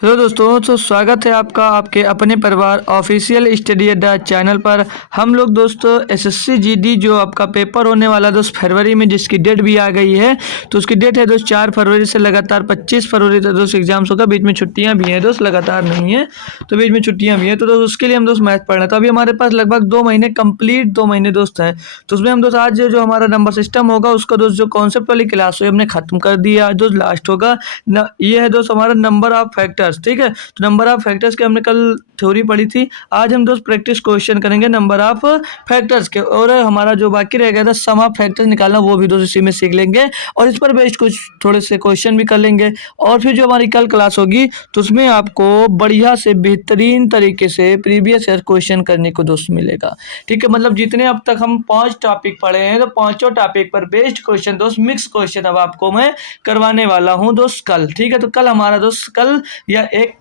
Hello दोस्तों, तो स्वागत है आपका आपके अपने परिवार ऑफिशियल स्टडी अड्डा चैनल पर। हम लोग दोस्तों एसएससी जीडी जो आपका पेपर होने वाला दोस्त फरवरी में, जिसकी डेट भी आ गई है, तो उसकी डेट है दोस्त 4 फरवरी से लगातार 25 फरवरी तक दोस्त एग्जाम्स होगा। बीच में छुट्टियां भी हैं दोस्त, लगातार नहीं है तो बीच में छुट्टियां भी हैं। तो दोस्त उसके लिए हम दोस्त मैथ पढ़ रहे हैं। तो अभी हमारे पास लगभग 2 महीने कंप्लीट 2 महीने दोस्त हैं। तो उसमें हम दोस्त आज जो हमारा नंबर सिस्टम होगा उसका दोस्त जो कॉन्सेप्ट वाली क्लास है हमने खत्म कर दिया। आज दोस्त लास्ट होगा न, ये है दोस्त हमारा नंबर ऑफ फैक्टर्स। ठीक है, तो नंबर ऑफ फैक्टर्स के हमने कल थ्योरी पढ़ी थी। आज हम दोस्त प्रैक्टिस क्वेश्चन करेंगे नंबर ऑफ फैक्टर्स के, और हमारा जो बाकी रह गया था सम ऑफ फैक्टर्स निकालना, वो भी दोस्त इसी में सीख लेंगे और इस पर बेस्ड कुछ थोड़े से क्वेश्चन भी कर लेंगे। और फिर जो हमारी कल क्लास होगी तो उसमें आपको बढ़िया से बेहतरीन तरीके से प्रीवियस ईयर क्वेश्चन करने को दोस्त मिलेगा। ठीक है, मतलब जितने अब तक हम 5 टॉपिक पढ़े हैं तो पांचों टॉपिक पर बेस्ड क्वेश्चन दोस्त, मिक्स क्वेश्चन अब आपको मैं करवाने वाला हूं दोस्त कल। ठीक है, तो कल हमारा दोस्त कल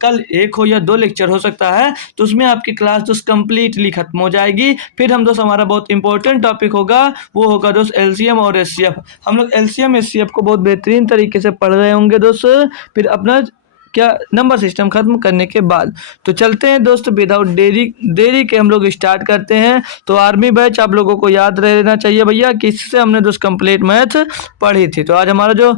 कल एक हो या 2 लेक्चर हो सकता है, तो उसमें आपकी क्लास दोस्त कंप्लीटली खत्म हो जाएगी। फिर हम दोस्त हमारा बहुत इंपॉर्टेंट टॉपिक होगा, वो होगा दोस्त एलसीएम और एचसीएफ। हम लोग एलसीएम एचसीएफ को बहुत बेहतरीन तरीके से पढ़ रहे होंगे दोस्त, फिर अपना क्या नंबर सिस्टम खत्म करने के बाद। तो चलते हैं दोस्त, विदाउट देरी के हम लोग स्टार्ट करते हैं। तो आर्मी बैच आप लोगों को याद रहना चाहिए भैया कि इससे हमने दोस्त कंप्लीट मैथ पढ़ी थी। तो आज हमारा जो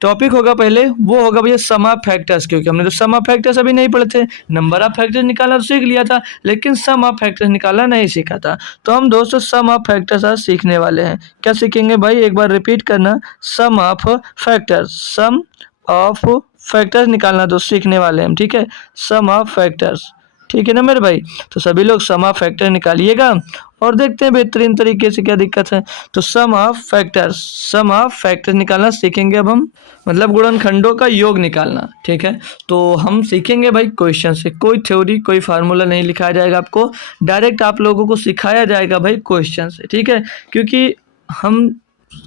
टॉपिक होगा पहले वो होगा भैया सम ऑफ फैक्टर्स, क्योंकि हमने तो सम ऑफ फैक्टर्स अभी नहीं पढ़े थे। नंबर ऑफ फैक्टर्स निकालना तो सीख लिया था, लेकिन सम ऑफ फैक्टर्स निकालना नहीं सीखा था। तो हम दोस्तों सम ऑफ फैक्टर्स आज सीखने वाले हैं। क्या सीखेंगे भाई, एक बार रिपीट करना, sum of factors. Sum of factors निकालना दोस्त सीखने वाले हैं हम। ठीक है, सम ऑफ फैक्टर्स, ठीक है ना मेरे भाई। तो सभी लोग सम ऑफ फैक्टर निकालिएगा और देखते हैं बेहतरीन तरीके से क्या दिक्कत है। तो सम ऑफ फैक्टर्स निकालना सीखेंगे अब हम, मतलब गुणनखंडों का योग निकालना। ठीक है, तो हम सीखेंगे भाई क्वेश्चन से, कोई थ्योरी कोई फार्मूला नहीं लिखाया जाएगा आपको, डायरेक्ट आप लोगों को सिखाया जाएगा भाई क्वेश्चन से। ठीक है, क्योंकि हम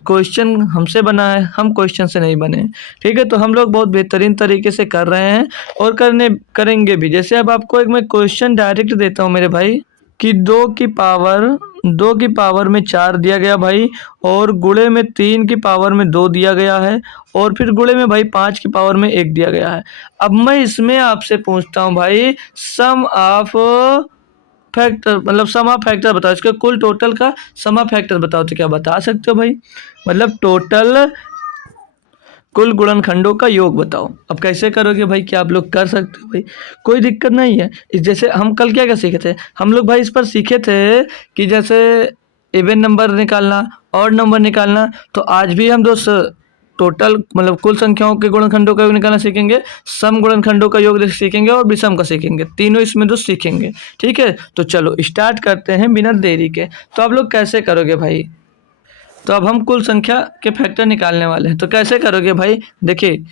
क्वेश्चन हमसे बना है, हम क्वेश्चन से नहीं बने। ठीक है, तो हम लोग बहुत बेहतरीन तरीके से कर रहे हैं और करेंगे भी। जैसे अब आपको एक मैं क्वेश्चन डायरेक्ट देता हूँ मेरे भाई कि 2 की पावर में 4 दिया गया भाई, और गुणे में 3 की पावर में 2 दिया गया है, और फिर गुणे में भाई 5 की पावर में 1 दिया गया है। अब मैं इसमें आपसे पूछता हूँ भाई सम ऑफ फैक्टर, मतलब सम ऑफ फैक्टर बताओ, इसका कुल टोटल का सम ऑफ फैक्टर बताओ। तो क्या बता सकते हो भाई, मतलब टोटल कुल गुणनखंडों का योग बताओ। अब कैसे करोगे भाई, क्या आप लोग कर सकते हो भाई, कोई दिक्कत नहीं है। जैसे हम कल क्या क्या सीखे थे, हम लोग भाई इस पर सीखे थे कि जैसे इवन नंबर निकालना, ऑड नंबर निकालना। तो आज भी हम दोस्त टोटल मतलब कुल संख्याओं के गुणनखंडों का योग निकालना सीखेंगे, सम गुणनखंडों का योग सीखेंगे और विषम का सीखेंगे, तीनों इसमें दोस्त सीखेंगे। ठीक है, तो चलो स्टार्ट करते हैं बिना देरी के। तो आप लोग कैसे करोगे भाई, तो अब हम कुल संख्या के फैक्टर निकालने वाले हैं। तो कैसे करोगे भाई, देखिए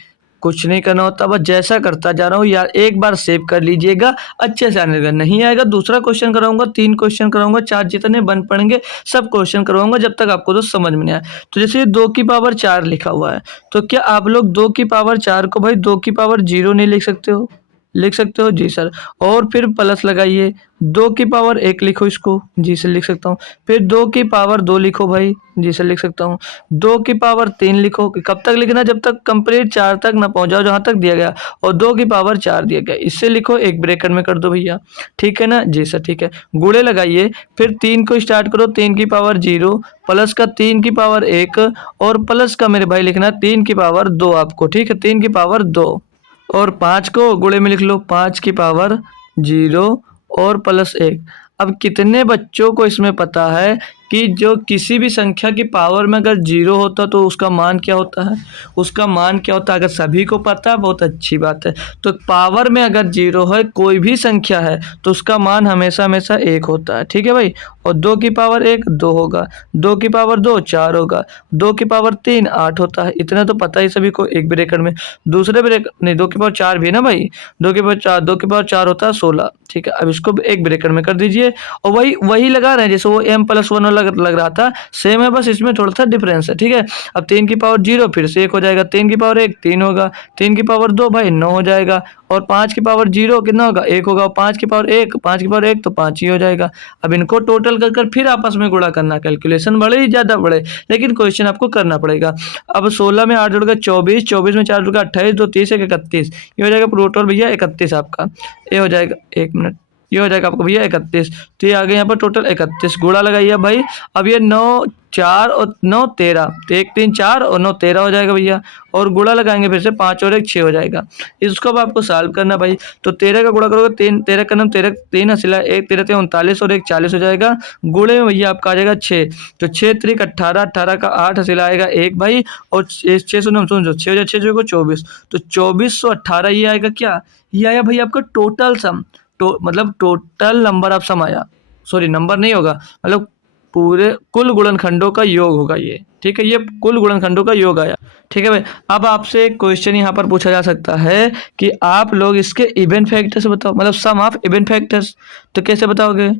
कुछ नहीं करना होता, बस जैसा करता जा रहा हूँ यार, एक बार सेव कर लीजिएगा, अच्छे से आने लगा। नहीं आएगा दूसरा क्वेश्चन कराऊंगा, 3 क्वेश्चन कराऊंगा, 4 जितने बन पड़ेंगे सब क्वेश्चन करवाऊंगा जब तक आपको तो समझ में नहीं आए। तो जैसे 2 की पावर 4 लिखा हुआ है, तो क्या आप लोग 2 की पावर 4 को भाई 2 की पावर 0 नहीं लिख सकते हो? लिख सकते हो जी सर। और फिर प्लस लगाइए, 2 की पावर 1 लिखो, इसको जी सर लिख सकता हूँ। फिर 2 की पावर 2 लिखो भाई, जी सर लिख सकता हूँ। 2 की पावर 3 लिखो, कब तक लिखना, जब तक कंप्लीट 4 तक ना पहुंच जाओ जहां तक दिया गया, और 2 की पावर 4 दिया गया, इससे लिखो, एक ब्रैकेट में कर दो भैया। ठीक है ना जी सर, ठीक है। गुणे लगाइए, फिर 3 को स्टार्ट करो, 3 की पावर 0 प्लस का 3 की पावर 1 और प्लस का मेरे भाई लिखना 3 की पावर 2 आपको। ठीक है, 3 की पावर 2 और 5 को गुणे में लिख लो, 5 की पावर 0 और प्लस 1। अब कितने बच्चों को इसमें पता है कि जो किसी भी संख्या की पावर में अगर 0 होता तो उसका मान क्या होता है, उसका मान क्या होता है? अगर सभी को पता है बहुत अच्छी बात है। तो पावर में अगर 0 है, कोई भी संख्या है, तो उसका मान हमेशा हमेशा 1 होता है। ठीक है भाई, और 2 की पावर 1 2 होगा, 2 की पावर 2 4 होगा, 2 की पावर 3 8 होता है। इतना तो पता ही सभी को। एक ब्रैकेट में दूसरे ब्रैकेट नहीं, 2 की पावर 4 भी है ना भाई, 2 की पावर 4, 2 की पावर 4 होता है 16। ठीक है, अब इसको एक ब्रैकेट में कर दीजिए और वही लगा रहे हैं जैसे वो m+1 वाला लग रहा था सेम है, बस इसमें थोड़ा सा डिफरेंस है। ठीक है, अब 3 की पावर 0 फिर से 1 हो जाएगा, 3 की पावर 1 3 होगा, 3 की पावर 2 भाई 9 हो जाएगा, और 5 की पावर 0 कितना होगा 1 होगा, और 5 की पावर 1 5 की पावर 1 तो 5 ही हो जाएगा। अब इनको टोटल कर फिर आपस में गुणा करना, कैलकुलेशन बड़े ही ज़्यादा बड़े, लेकिन क्वेश्चन आपको करना पड़ेगा। अब 16 में 8 जुड़ गया 24, 24 में 4 जुड़ गया 28, 2 30 1 31, ये हो जाएगा टोटल भैया 31 आपका। ये हो जाएगा 1 मिनट, ये हो जाएगा आपको भैया 31। तो ये आ गया यहाँ पर टोटल 31, गुणा लगाइए भाई। अब ये 9 4 और 9 13, तो 1 3 4 और 9 13 हो जाएगा भैया, और गुणा लगाएंगे फिर से 5 और 1 6 हो जाएगा। इसको अब आपको सॉल्व करना भाई। तो 13 का गुणा करोगे 3 13 का नाम 13 3 हसीला 1 13 39 और 1 40 हो जाएगा, गुणे में भैया आपका आ जाएगा 6, तो 6 3 18, 18 का 8 हसीला आएगा 1 भाई, और 6 सुनो सुनो 6 हो जाए 6 को 24, तो 2418 ये आएगा क्या, ये आया भाई आपका टोटल सम। मतलब टोटल नंबर ऑफ सम आया, सॉरी नंबर नहीं होगा, मतलब पूरे कुल गुणनखंडों का योग होगा ये। ठीक है, ये कुल गुणनखंडों का योग आया। ठीक है भाई, अब आपसे एक क्वेश्चन यहाँ पर पूछा जा सकता है कि आप लोग इसके इवन फैक्टर्स बताओ, मतलब सम ऑफ इवन फैक्टर्स। तो कैसे बताओगे,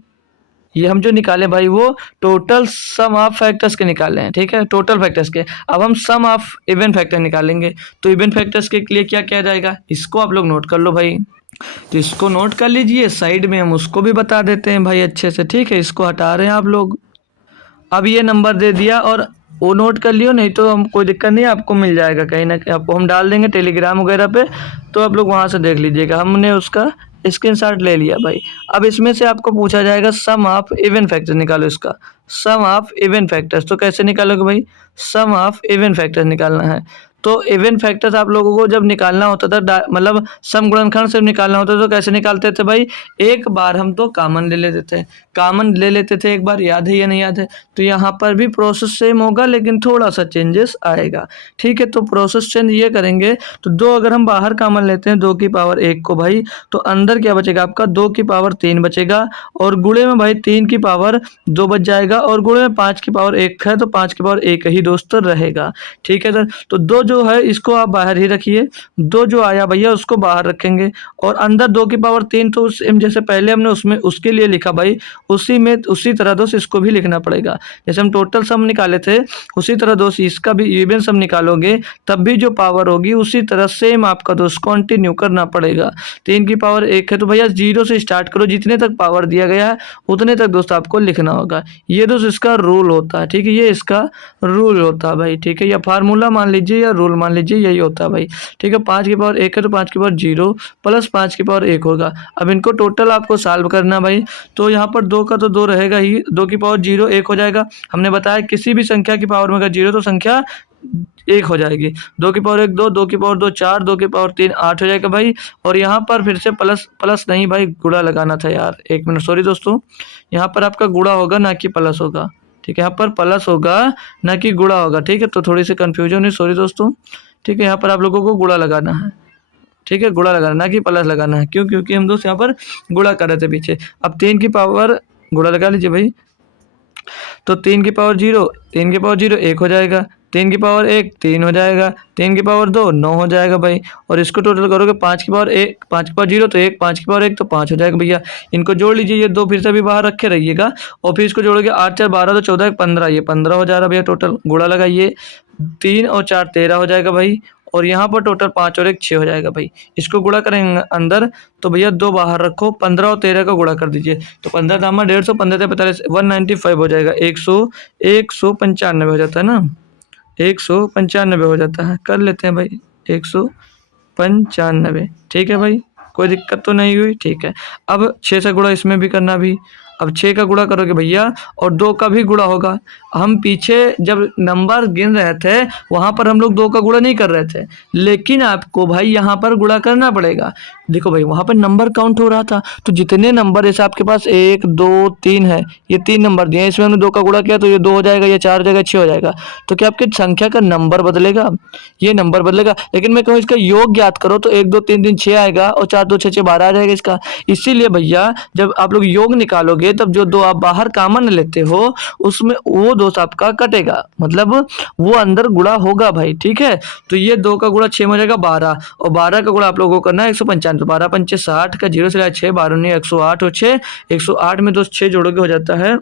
ये हम जो निकाले भाई वो टोटल सम ऑफ फैक्टर्स के निकाले हैं। ठीक है, टोटल फैक्टर्स के। अब हम सम ऑफ इवन फैक्टर निकालेंगे, तो इवन फैक्टर्स के लिए क्या किया जाएगा, इसको आप लोग नोट कर लो भाई। तो इसको नोट कर लीजिए, साइड में हम उसको भी बता देते हैं भाई अच्छे से। ठीक है, इसको हटा रहे हैं आप लोग। अब ये नंबर दे दिया और वो नोट कर लियो, नहीं तो हम कोई दिक्कत नहीं है, आपको मिल जाएगा कहीं ना कहीं, आपको हम डाल देंगे टेलीग्राम वगैरह पे, तो आप लोग वहाँ से देख लीजिएगा। हमने उसका स्क्रीनशॉट ले लिया भाई। अब इसमें से आपको पूछा जाएगा सम ऑफ इवन फैक्टर निकालो इसका, सम ऑफ इवन फैक्टर्स। तो कैसे निकालोगे भाई, सम ऑफ इवन फैक्टर निकालना है। तो इवन फैक्टर्स आप लोगों को जब निकालना होता था, मतलब सम गुणनखंड से निकालना होता था, तो कैसे निकालते थे भाई, एक बार हम तो कॉमन ले लेते थे, कॉमन ले लेते थे एक बार, याद है या नहीं याद है। तो यहाँ पर भी प्रोसेस सेम होगा, लेकिन थोड़ा सा चेंजेस आएगा। ठीक है, तो प्रोसेस चेंज ये करेंगे, तो 2 अगर हम बाहर कॉमन लेते हैं 2 की पावर 1 को भाई, तो अंदर क्या बचेगा आपका 2 की पावर 3 बचेगा, और गुणे में भाई 3 की पावर 2 बच जाएगा, और गुणे में 5 की पावर 1 है, तो 5 की पावर 1 ही दोस्तों रहेगा। ठीक है सर, तो 2 जो है इसको आप बाहर ही रखिए, 2 जो आया भैया उसको बाहर रखेंगे, और अंदर 2 की पावर 3, तो जैसे पहले हमने उसमें उसके लिए लिखा भाई, उसी में उसी तरह दोस्त इसको भी लिखना पड़ेगा। जैसे हम टोटल सम निकाले थे, उसी तरह दोस्त इसका भी इवन सम निकालोगे, तब भी जो पावर होगी उसी तरह सेम आपका दोस्त कंटिन्यू करना पड़ेगा। 3 की पावर 1 है, तो भैया 0 से स्टार्ट करो, जितने तक पावर दिया गया है उतने तक दोस्त आपको लिखना होगा। ये दोस्त इसका रूल होता है। ठीक है, ये इसका रूल होता है भाई। ठीक है, या फार्मूला मान लीजिए या रूल मान लीजिए, यही होता है भाई। ठीक है, 5 की पावर 1 है, तो 5 की पावर 0 प्लस 5 की पावर 1 होगा। अब इनको टोटल आपको सॉल्व करना भाई, तो यहाँ पर 2 का तो 2 रहेगा ही, 2 की पावर 0 1 हो जाएगा। हमने बताया किसी भी संख्या की पावर में अगर 0 तो संख्या 1 हो जाएगी। 2 की पावर 1 2, 2 की पावर 2 4, 2 की पावर 3 8 हो जाएगा भाई। और यहाँ पर फिर से प्लस नहीं भाई, गुणा लगाना था यार, 1 मिनट सॉरी दोस्तों, यहाँ पर आपका गुणा होगा ना कि प्लस होगा। ठीक है, यहाँ पर प्लस होगा ना कि गुणा होगा। ठीक है, तो थोड़ी सी कन्फ्यूजन है, सॉरी दोस्तों। ठीक है, यहाँ पर आप लोगों को गुणा लगाना है। ठीक है, गुणा लगाना ना कि प्लस लगाना है, क्यों, क्योंकि हम दोस्त यहाँ पर गुणा कर रहे थे पीछे। अब 3 की पावर गुणा लगा लीजिए भाई, तो 3 की पावर 0 3 की पावर 0 1 हो जाएगा, 3 की पावर 1 3 हो जाएगा, 3 की पावर 2 9 हो जाएगा भाई। और इसको टोटल करोगे 5 की पावर 1 5 की पावर 0 तो 1, 5 की पावर 1 तो 5 हो जाएगा भैया। इनको जोड़ लीजिए, ये 2 फिर से भी बाहर रखे रहिएगा, और फिर इसको जोड़ोगे 8 4 12 तो 14 15, ये 15 हो जा रहा भैया टोटल। गुणा लगाइए, 3 और 4 13 हो जाएगा भाई, और यहाँ पर टोटल 5 और 1 6 हो जाएगा भाई। इसको गुणा करेंगे अंदर, तो भैया 2 बाहर रखो, 15 और 13 का गुणा कर दीजिए, तो 15 दामा 150, 15 45 195 हो जाएगा, 195 हो जाता है ना, 195 हो जाता है, कर लेते हैं भाई 195। ठीक है भाई, कोई दिक्कत तो नहीं हुई। ठीक है, अब 6 से गुणा इसमें भी करना भी। अब 6 का गुणा करोगे भैया, और 2 का भी गुणा होगा। हम पीछे जब नंबर गिन रहे थे वहाँ पर हम लोग 2 का गुणा नहीं कर रहे थे, लेकिन आपको भाई यहाँ पर गुणा करना पड़ेगा। देखो भाई, वहाँ पर नंबर काउंट हो रहा था, तो जितने नंबर जैसे आपके पास 1 2 3 है, ये 3 नंबर दिए, इसमें हमने 2 का गुणा किया तो ये 2 हो जाएगा, ये 4 हो जाएगा, 6 हो जाएगा। तो क्या आपकी संख्या का नंबर बदलेगा, ये नंबर बदलेगा। लेकिन मैं कहूँ इसका योग ज्ञात करो, तो 1 2 3 3 6 आएगा, और 4 2 6 6 12 आ जाएगा इसका। इसीलिए भैया जब आप लोग योग निकालोगे, तब जो 2 आप बाहर कॉमन लेते हो उसमें वो 2 आपका कटेगा, मतलब वो अंदर गुणा होगा भाई। ठीक है, तो ये 2 का गुणा 6 में हो जाएगा 12, और 12 का गुणा आप लोगों को करना है 195, तो 12 पंचे 60 का 0 से 6 12 9 108 और 6 108 में 2 6 जोड़ोगे हो जाता है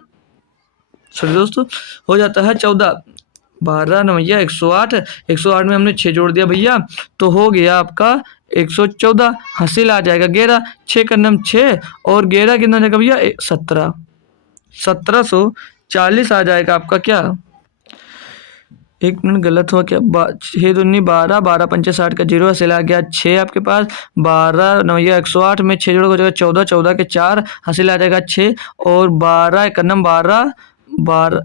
सॉरी दोस्तों, हो जाता है 14। 12 नवैया 108, 108 में हमने 6 जोड़ दिया भैया, तो हो गया आपका 114। हासिल आ जाएगा 11, 6 का नम 6 और 11 कितना हो जाएगा भैया 17, 1740 आ जाएगा आपका क्या। एक मिनट, गलत हुआ क्या, 6 दूनी 12, 12 पंचे 60 का 0 हासिल आ गया 6 आपके पास। 12 नवैया 108 में 6 जोड़ हो जाएगा 14, 14 के 4 हासिल आ जाएगा 6 और 12 एकन्नम 12, 12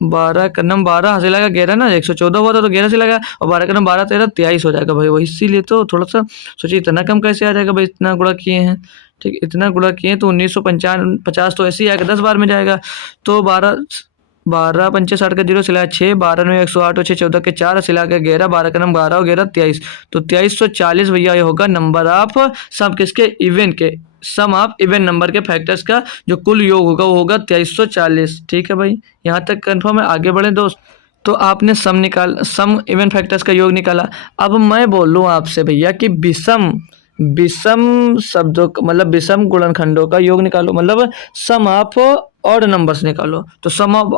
12 एकन्नम 12 हासिल आएगा 11 ना, 114 हुआ था तो 11 से लगा और 12 एकन्नम 12 13 23 हो जाएगा भाई। वही इसीलिए तो थोड़ा सा सोचिए इतना कम कैसे आ जाएगा भाई, इतना गुणा किए हैं। ठीक, इतना गुणा किए तो 1950 तो ऐसे ही आएगा, 10 बार में जाएगा। तो 12 पंचे 60 का 0 सिला 6, 12 में 108 और 6 14 के 4 सिला के 11, 12 का नंबर 12 और 11 23, तो 2340 भैया ये होगा नंबर ऑफ सम किसके, इवन के, सम ऑफ इवन नंबर के फैक्टर्स का जो कुल योग होगा वो होगा 2340। ठीक है भाई, यहाँ तक कंफर्म है। आगे बढ़े दोस्त। तो आपने सम इवन फैक्टर्स का योग निकाला। अब मैं बोलूँ आपसे भैया कि विषम विषम शब्दों मतलब विषम गुणनखंडों का योग निकालो, मतलब सम ऑफ ऑड नंबर्स निकालो। तो सम ऑफ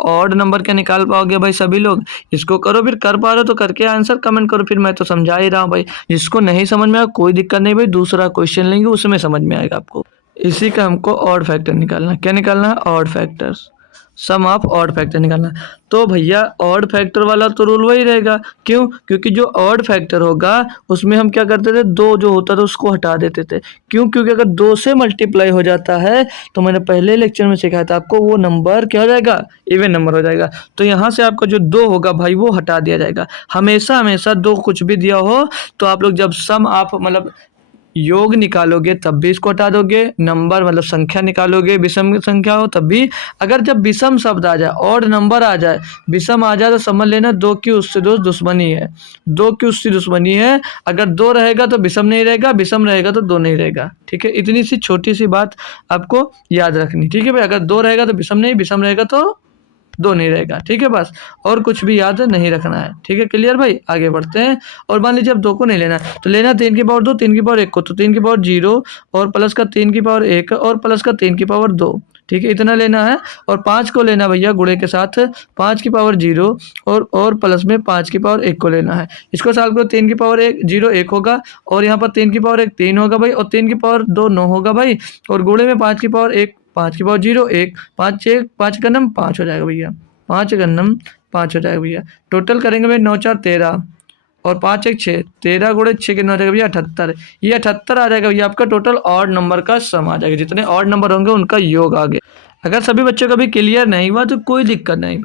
ऑड नंबर क्या निकाल पाओगे भाई सभी लोग? इसको करो, फिर कर पा रहे हो तो करके आंसर कमेंट करो, फिर मैं तो समझा ही रहा हूँ भाई। जिसको नहीं समझ में आया कोई दिक्कत नहीं भाई, दूसरा क्वेश्चन लेंगे उसमें समझ में आएगा आपको। इसी का हमको ऑड फैक्टर निकालना है। क्या निकालना है? Odd factors, sum of odd factor निकालना है। तो भैया ऑड फैक्टर वाला तो रूल वही रहेगा। क्यों? क्योंकि जो ऑड फैक्टर होगा उसमें हम क्या करते थे, 2 जो होता था उसको हटा देते थे। क्यों? क्योंकि अगर 2 से मल्टीप्लाई हो जाता है तो मैंने पहले लेक्चर में सिखाया था आपको, वो नंबर क्या हो जाएगा, इवन नंबर हो जाएगा। तो यहाँ से आपका जो 2 होगा भाई वो हटा दिया जाएगा। हमेशा हमेशा 2 कुछ भी दिया हो तो आप लोग जब सम ऑफ मतलब योग निकालोगे तब भी इसको हटा दोगे, नंबर मतलब संख्या निकालोगे विषम संख्या हो तब भी। अगर जब विषम शब्द आ जाए, ऑड नंबर आ जाए, विषम आ जाए तो समझ लेना 2 की उससे 2 दुश्मनी है, 2 की उससे दुश्मनी है। अगर 2 रहेगा तो विषम नहीं रहेगा, विषम रहेगा तो 2 नहीं रहेगा। ठीक है, इतनी सी छोटी सी बात आपको याद रखनी। ठीक है भाई, अगर 2 रहेगा तो विषम नहीं, विषम रहेगा तो 2 नहीं रहेगा। ठीक है, बस और कुछ भी याद नहीं रखना है। ठीक है, क्लियर भाई? आगे बढ़ते हैं। और मान लीजिए अब 2 को नहीं लेना तो लेना 3 की पावर 2, 3 की पावर 1 को, तो 3 की पावर 0 और प्लस का 3 की पावर 1 और प्लस का 3 की पावर 2। ठीक है, इतना लेना है। और 5 को लेना भैया गुणे के साथ, 5 की पावर 0 और प्लस में 5 की पावर 1 को लेना है। इसको सॉल्व करो, 3 की पावर 1 0 1 होगा और यहाँ पर 3 की पावर 1 3 होगा भाई, और 3 की पावर 2 9 होगा भाई, और गुणे में 5 की पावर 1 5 की पावर 0 1 5 1 5 का नम 5 हो जाएगा भैया, 5 गन्नम 5 हो जाएगा भैया। टोटल करेंगे भाई 9 4 13 और 5 1 6, 13 गुणे 6 कितना हो जाएगा भैया 78। ये 78 आ जाएगा भैया आपका टोटल ऑड नंबर का सम आ जाएगा। जितने ऑड नंबर होंगे उनका योग आ गया। अगर सभी बच्चों का भी क्लियर नहीं हुआ तो कोई दिक्कत नहीं,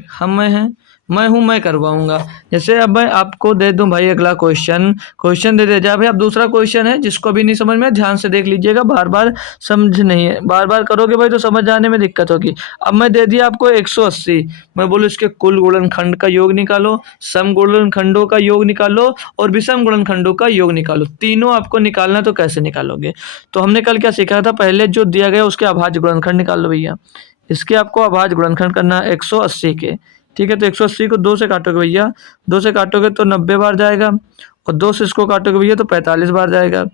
हम मैं करवाऊंगा। जैसे अब मैं आपको दे दूं भाई अगला क्वेश्चन दे दिया भाई। अब दूसरा क्वेश्चन है जिसको अभी नहीं समझ में, ध्यान से देख लीजिएगा, बार बार समझ नहीं है, बार बार करोगे भाई तो समझ आने में दिक्कत होगी। अब मैं दे दिया आपको 180, मैं बोलूँ इसके कुल गुणनखंड का योग निकालो, सम गुणनखंडों का योग निकालो और विषम गुणनखंडों का योग निकालो। तीनों आपको निकालना, तो कैसे निकालोगे? तो हमने कल क्या सीखा था, पहले जो दिया गया उसके अभाज्य गुणनखंड निकाल लो भैया। इसके आपको अभाज्य गुणनखंड करना है 180 के। ठीक है, तो 180 को 2 से काटोगे भैया, 2 से काटोगे तो 90 बार जाएगा, और 2 से इसको काटोगे भैया तो 45 बार जाएगा।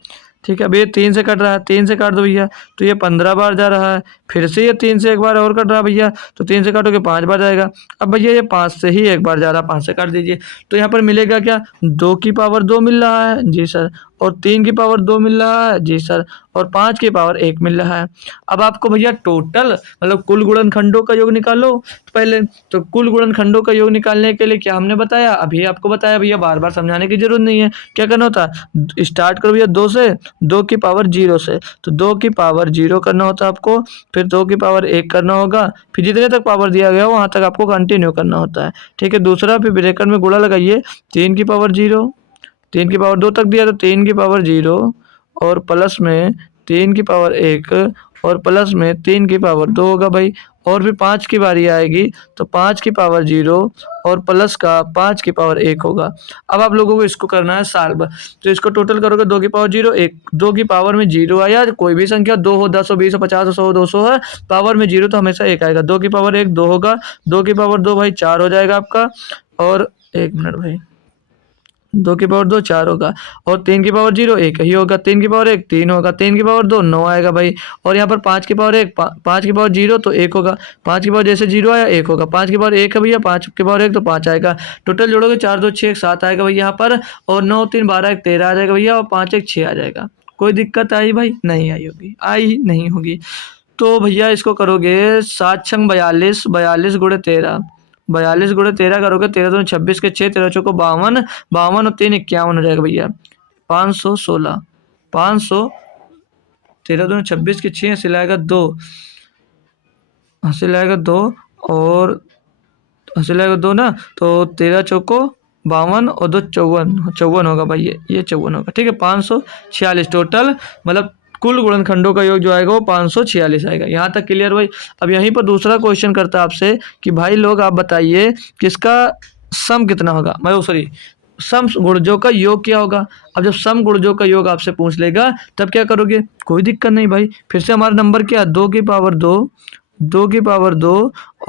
ठीक है, अब ये 3 से कट रहा है, 3 से काट दो भैया तो ये 15 बार जा रहा है। फिर से ये 3 से एक बार और कट रहा है भैया, तो 3 से काटोगे 5 बार जाएगा। अब भैया ये 5 से ही एक बार जा रहा है, 5 से काट दीजिए। तो यहाँ पर मिलेगा क्या, 2 की पावर 2 मिल रहा है जी सर, और 3 की पावर 2 मिल रहा है जी सर, और 5 की पावर 1 मिल रहा है। अब आपको भैया टोटल मतलब कुल गुणनखंडों का योग निकालो। तो पहले तो कुल गुणनखंडों का योग निकालने के लिए क्या हमने बताया, अभी आपको बताया भैया, बार बार समझाने की जरूरत नहीं है। क्या करना होता है, स्टार्ट करो भैया 2 से, 2 की पावर 0 से, तो 2 की पावर 0 करना होता है आपको, फिर 2 की पावर 1 करना होगा, फिर जितने तक पावर दिया गया वहां तक आपको कंटिन्यू करना होता है। ठीक है, दूसरा फिर ब्रैकेट में गुणा लगाइए, 3 की पावर 0, 3 की पावर 2 तक दिया तो 3 की पावर 0 और प्लस में 3 की पावर 1 और प्लस में 3 की पावर 2 होगा भाई, और फिर 5 की बारी आएगी तो 5 की पावर 0 और प्लस का 5 की पावर 1 होगा। अब आप लोगों को इसको करना है सॉल्व, तो इसको टोटल करोगे 2 की पावर 0 1, 2 की पावर में 0 आया, कोई भी संख्या 2 हो, 10 हो, 20 हो, 50 हो, 100 200 है, पावर में 0 तो हमेशा 1 आएगा। 2 की पावर 1 2 होगा, 2 की पावर 2 भाई 4 हो जाएगा आपका, और 1 मिनट भाई, 2 की पावर 2 4 होगा, और 3 की पावर 0 1 ही होगा, 3 की पावर 1 3 होगा, 3 की पावर 2 9 आएगा भाई, और यहाँ पर 5 की पावर 1 5 की पावर 0 तो 1 होगा, 5 की पावर जैसे 0 आया 1 होगा, 5 की पावर 1 है भैया, 5 की पावर 1 तो 5 आएगा। टोटल जोड़ोगे 4 2 6 7 आएगा भैया यहाँ पर, और 9 3 12 1 13 आ जाएगा भैया, और 5 1 6 आ जाएगा। कोई दिक्कत आई भाई? नहीं आई होगी, आई नहीं होगी। तो भैया इसको करोगे 7 छंग 42, 42 गुणे 13, 42 गुणे 13 करोगे, 13 दूनी 26 के 6, 13 चौको 52, 52 और 3 51 हो जाएगा भैया, 516, 500, 13 दूनी 26 के 6 सिलाएगा 2, हासिल आएगा 2, और हासिल आएगा 2 ना, तो 13 चौको 52 और 2 54, 54 होगा भाई, ये 54 होगा, ठीक है। 546 टोटल, मतलब कुल गुणनखंडों का योग जो आएगा वो 546 आएगा। यहाँ तक क्लियर भाई। अब यहीं पर दूसरा क्वेश्चन करता है आपसे कि भाई लोग आप बताइए किसका सम कितना होगा, मतलब सॉरी सम गुणजों का योग क्या होगा। अब जब सम गुणजों का योग आपसे पूछ लेगा तब क्या करोगे, कोई दिक्कत नहीं भाई। फिर से हमारा नंबर क्या है, 2 की पावर 2, 2 की पावर 2,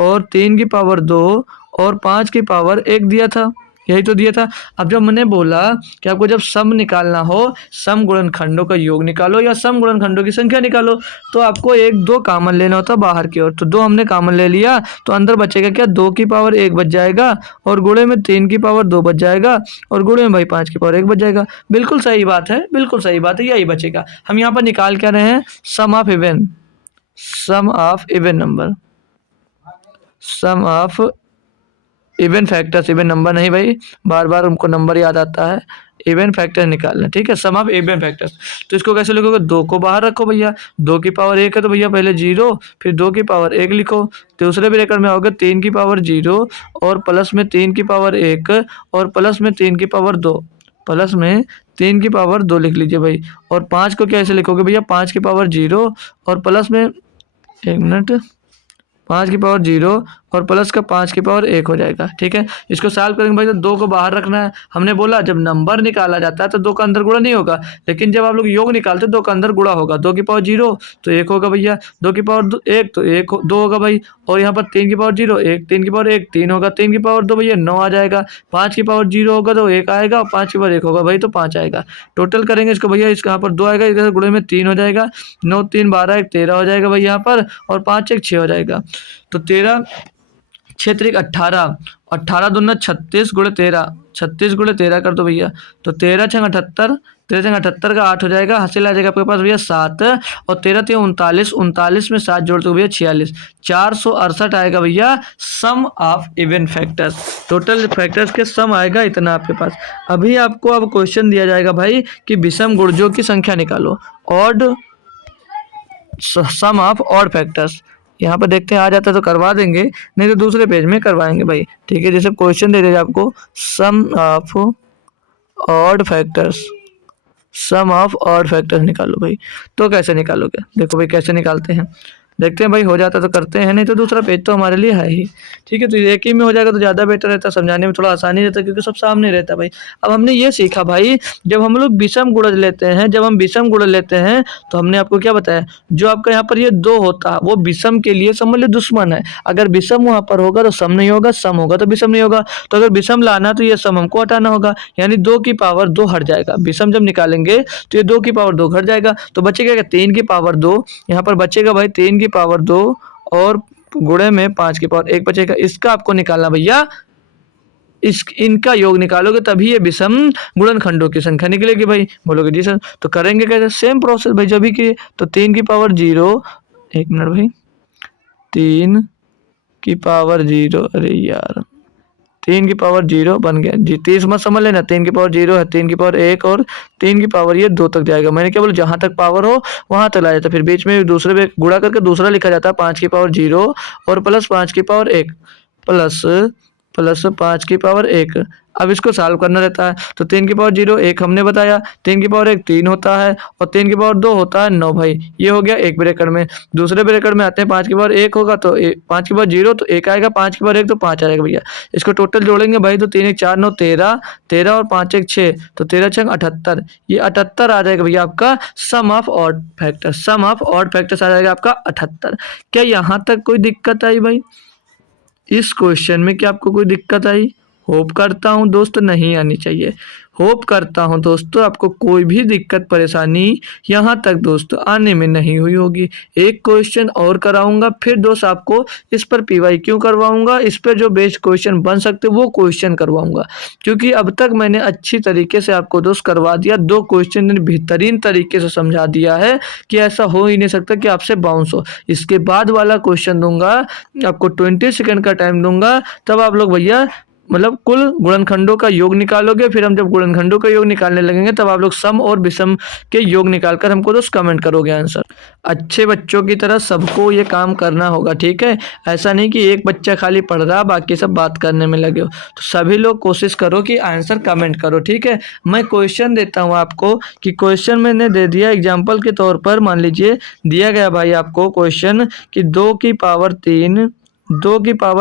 और 3 की पावर 2, और 5 की पावर 1 दिया था, यही तो दिया था। अब जब मैंने बोला कि आपको जब सम निकालना हो, सम गुणनखंडों का योग निकालो या सम गुणनखंडों की संख्या निकालो, तो आपको 1 2 कॉमन लेना होता बाहर की ओर, तो 2 हमने कॉमन ले लिया, तो अंदर बचेगा क्या, 2 की पावर 1 बच जाएगा, और गुणे में 3 की पावर 2 बच जाएगा, और गुणे में भाई 5 की पावर 1 बच जाएगा। बिल्कुल सही बात है, बिल्कुल सही बात है, यही बचेगा। हम यहाँ पर निकाल क्या रहे हैं, sum of even, sum of even number, sum of even factors, even number नहीं भाई, बार बार उनको नंबर याद आता है, इवन फैक्टर निकालना, ठीक है, सम ऑफ इवन फैक्टर्स। तो इसको कैसे लिखोगे, 2 को बाहर रखो भैया, 2 की पावर 1 है तो भैया पहले 0, फिर 2 की पावर 1 लिखो, दूसरे ब्रैकेट में आओगे 3 की पावर 0, और प्लस में 3 की पावर 1, और प्लस में 3 की पावर 2, प्लस में 3 की पावर 2 लिख लीजिए भाई, और 5 को कैसे लिखोगे भैया, 5 की पावर 0, और प्लस में 1 मिनट, 5 की पावर 0 और प्लस का 5 की पावर 1 हो जाएगा, ठीक है। इसको सॉल्व करेंगे भाई तो 2 को बाहर रखना है। हमने बोला जब नंबर निकाला जाता है तो 2 का अंदर गुणा नहीं होगा, लेकिन जब आप लोग योग निकालते हो 2 का अंदर गुणा होगा। 2 की पावर 0 तो 1 होगा भैया, 2 की पावर 1 तो 1 2 होगा भाई, और यहाँ पर 3 की पावर 0 1, 3 की पावर 1 3 होगा, 3 की पावर 2 भैया 9 आ जाएगा, 5 की पावर 0 होगा तो 1 आएगा, और 5 की पावर 1 होगा भाई तो 5 आएगा। टोटल करेंगे इसको भैया, इसका यहाँ पर 2 आएगा, इधर गुणे में 3 हो जाएगा, 9 3 12 1 13 हो जाएगा भाई यहाँ पर, और 5 1 6 हो जाएगा। तो 13 6 3 18, 18 दूना 36 गुणे 13, 36 गुणे 13 कर दो भैया, तो 13 छंग 78, 13 छंग 78 का 8 हो जाएगा, हासिल आ जाएगा आपके पास भैया 7, और 13 3 39, 39 में 7 जोड़ दो भैया 46, 468 आएगा भैया sum of even factors. Total factors के सम आएगा इतना आपके पास। अभी आपको अब क्वेश्चन दिया जाएगा भाई कि विषम गुणजों की संख्या निकालो, odd sum of odd factors. यहाँ पर देखते हैं आ जाता है तो करवा देंगे, नहीं तो दूसरे पेज में करवाएंगे भाई, ठीक है। जैसे क्वेश्चन दे देगा आपको sum of odd factors, sum of odd factors निकालो भाई, तो कैसे निकालोगे, देखो भाई कैसे निकालते हैं, देखते हैं भाई, हो जाता तो करते हैं, नहीं तो दूसरा पेज तो हमारे लिए है ही, ठीक है। तो एक ही में हो जाएगा तो ज़्यादा बेटर रहता, समझाने में थोड़ा आसानी रहता क्योंकि सब सामने रहता भाई। अब हमने ये सीखा भाई, जब हम लोग विषम गुणज लेते हैं, जब हम विषम गुणज लेते हैं तो हमने आपको क्या बताया, जो आपका यहाँ पर ये 2 होता है वो विषम के लिए समझ लो दुश्मन है। अगर विषम वहाँ पर होगा तो सम नहीं होगा, सम होगा तो विषम नहीं होगा, तो अगर विषम लाना तो ये सम हमको हटाना होगा, यानी 2 की पावर 2 हट जाएगा। विषम जब निकालेंगे तो ये 2 की पावर 2 घट जाएगा, तो बचेगा क्या, 3 की पावर 2, यहाँ पर बचेगा भाई 3 की पावर 2, और गुणे में 5 की पावर 1 बचेगा। इसका आपको निकालना भैया, इनका योग निकालोगे तभी ये विषम गुणनखंडों की संख्या निकलेगी भाई। बोलोगे जी सर तो करेंगे कैसे, सेम प्रोसेस भाई जब भी किए, तो 3 की पावर 0, 1 मिनट भाई, 3 की पावर 0, अरे यार 3 की पावर 0 बन गया जी, 30 मत समझ लेना, 3 की पावर 0 है, 3 की पावर 1 और 3 की पावर ये 2 तक जाएगा। मैंने क्या बोला, जहाँ तक पावर हो वहाँ तक लाया जाता है, फिर बीच में दूसरे पे गुणा करके दूसरा लिखा जाता है, 5 की पावर 0 और प्लस 5 की पावर 1 प्लस 5 की पावर 1। अब इसको सॉल्व करना रहता है, तो 3 की पावर 0 1 हमने बताया, 3 की पावर 1 3 होता है, और 3 की पावर 2 होता है 9 भाई। ये हो गया एक ब्रैकेट में। दूसरे ब्रैकेट में आते हैं, 5 की पावर 1 होगा तो 5 की पावर 0 तो 1 आएगा, 5 की पावर 1 तो 5 आएगा भैया। इसको टोटल जोड़ेंगे भाई तो 3 1 4 9 13, 13 और 5 1 6, तो 13 6 78, ये 78 आ जाएगा भैया आपका sum of odd factor, sum of odd factors आ जाएगा आपका 78। क्या यहाँ तक कोई दिक्कत आई भाई, इस क्वेश्चन में क्या आपको कोई दिक्कत आई? होप करता हूँ दोस्त नहीं आनी चाहिए, होप करता हूँ दोस्तों आपको कोई भी दिक्कत परेशानी यहाँ तक दोस्तों आने में नहीं हुई होगी। एक क्वेश्चन और कराऊंगा, फिर दोस्त आपको इस पर PYQ करवाऊंगा, इस पर जो बेस्ट क्वेश्चन बन सकते वो क्वेश्चन करवाऊंगा, क्योंकि अब तक मैंने अच्छी तरीके से आपको दोस्त करवा दिया। 2 क्वेश्चन ने बेहतरीन तरीके से समझा दिया है कि ऐसा हो ही नहीं सकता कि आपसे बाउंस हो। इसके बाद वाला क्वेश्चन दूंगा आपको, 20 सेकंड का टाइम दूंगा, तब आप लोग भैया मतलब कुल गुणनखंडों का योग निकालोगे। फिर हम जब गुणनखंडों का योग निकालने लगेंगे तब आप लोग सम और विषम के योग निकालकर हमको दोस्त कमेंट करोगे आंसर। अच्छे बच्चों की तरह सबको ये काम करना होगा, ठीक है। ऐसा नहीं कि एक बच्चा खाली पढ़ रहा बाकी सब बात करने में लगे हो। तो सभी लोग कोशिश करो कि आंसर कमेंट करो, ठीक है। मैं क्वेश्चन देता हूँ आपको कि क्वेश्चन मैंने दे दिया एग्जाम्पल के तौर पर। मान लीजिए दिया गया भाई आपको क्वेश्चन कि 2 की पावर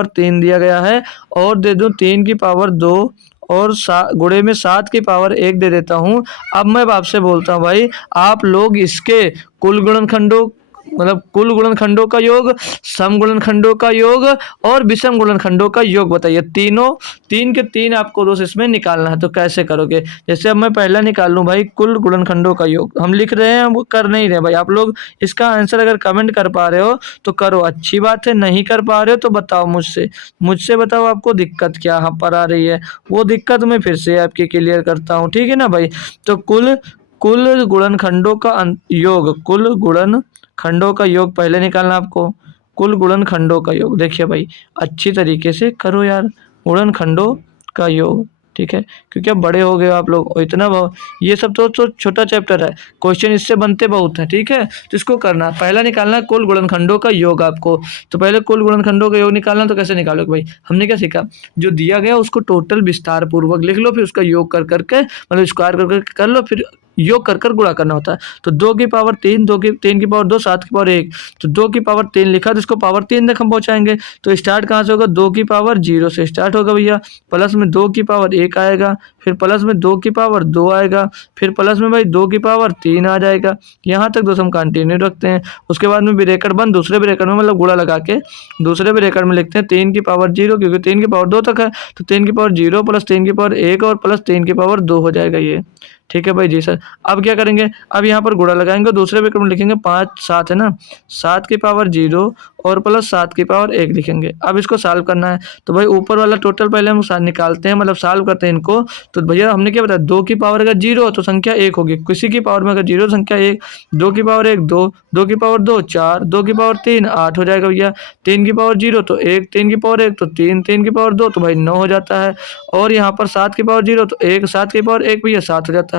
3 दिया गया है, और दे दूं 3 की पावर 2 और गुणे में 7 की पावर 1 दे देता हूँ। अब मैं आपसे बोलता हूँ भाई, आप लोग इसके कुल गुणनखंडों मतलब कुल गुणनखंडों का योग, सम गुणनखंडों का योग और विषम गुणनखंडों का योग बताइए। तीनों 3 के 3 आपको दोस्त इसमें निकालना है। तो कैसे करोगे? जैसे अब मैं पहला निकाल लूँ भाई, कुल गुणनखंडों का योग हम लिख रहे हैं, वो कर नहीं रहे भाई। आप लोग इसका आंसर अगर कमेंट कर पा रहे हो तो करो, अच्छी बात है। नहीं कर पा रहे हो तो बताओ मुझसे बताओ आपको दिक्कत क्या यहाँ पर आ रही है। वो दिक्कत मैं फिर से आपकी क्लियर करता हूँ, ठीक है ना भाई। तो कुल कुल गुणनखंडों का योग, कुल गुणनखंडों का योग पहले निकालना आपको। कुल गुणनखंडों का योग देखिए भाई, अच्छी तरीके से करो यार, गुणनखंडों का योग, ठीक है। क्योंकि अब बड़े हो गए आप लोग, और इतना ये सब तो छोटा चैप्टर है, क्वेश्चन इससे बनते बहुत हैं, ठीक है। तो इसको करना, पहला निकालना कुल गुणनखंडों का योग आपको। तो पहले कुल गुणनखंडों का योग निकालना, तो कैसे निकालोगे भाई? हमने क्या सीखा, जो दिया गया उसको टोटल विस्तार पूर्वक लिख लो, फिर उसका योग कर करके मतलब स्क्वायर कर करके कर लो, फिर योग कर कर गुणा करना होता है। तो 2 की पावर 3, 3 की पावर 2, 7 की पावर 1। तो 2 की पावर 3 लिखा, तो इसको पावर 3 तक हम पहुंचाएंगे। तो स्टार्ट कहाँ से होगा? 2 की पावर 0 से स्टार्ट होगा भैया, प्लस में 2 की पावर 1 आएगा, फिर प्लस में 2 की पावर 2 आएगा, फिर प्लस में भाई 2 की पावर 3 आ जाएगा। यहाँ तक दोस्त हम कंटिन्यू रखते हैं। उसके बाद में ब्रैकेट बंद, दूसरे ब्रैकेट में मतलब गुणा लगा के दूसरे ब्रैकेट में लिखते हैं 3 की पावर 0, क्योंकि 3 की पावर 2 तक है। तो 3 की पावर 0 प्लस 3 की पावर 1 और प्लस 3 की पावर 2 हो जाएगा ये, ठीक है भाई जी सर। अब क्या करेंगे, अब यहाँ पर गुणा लगाएंगे, दूसरे ब्रैकेट में लिखेंगे 5 7 है ना, 7 की पावर 0 और प्लस 7 की पावर 1 लिखेंगे। अब इसको सॉल्व करना है। तो भाई ऊपर वाला टोटल पहले हम निकालते हैं, मतलब सॉल्व करते हैं इनको। तो भैया हमने क्या बताया, 2 की पावर अगर 0 तो संख्या 1 होगी, किसी की पावर में अगर 0 संख्या 1, 2 की पावर 1 2, 2 की पावर 2 4, 2 की पावर 3 8 हो जाएगा भैया। 3 की पावर 0 तो 1, 3 की पावर 1 तो 3, 3 की पावर 2 तो भाई 9 हो जाता है। और यहाँ पर 7 की पावर 0 तो 1, 7 की पावर 1 भैया 7 हो जाता है।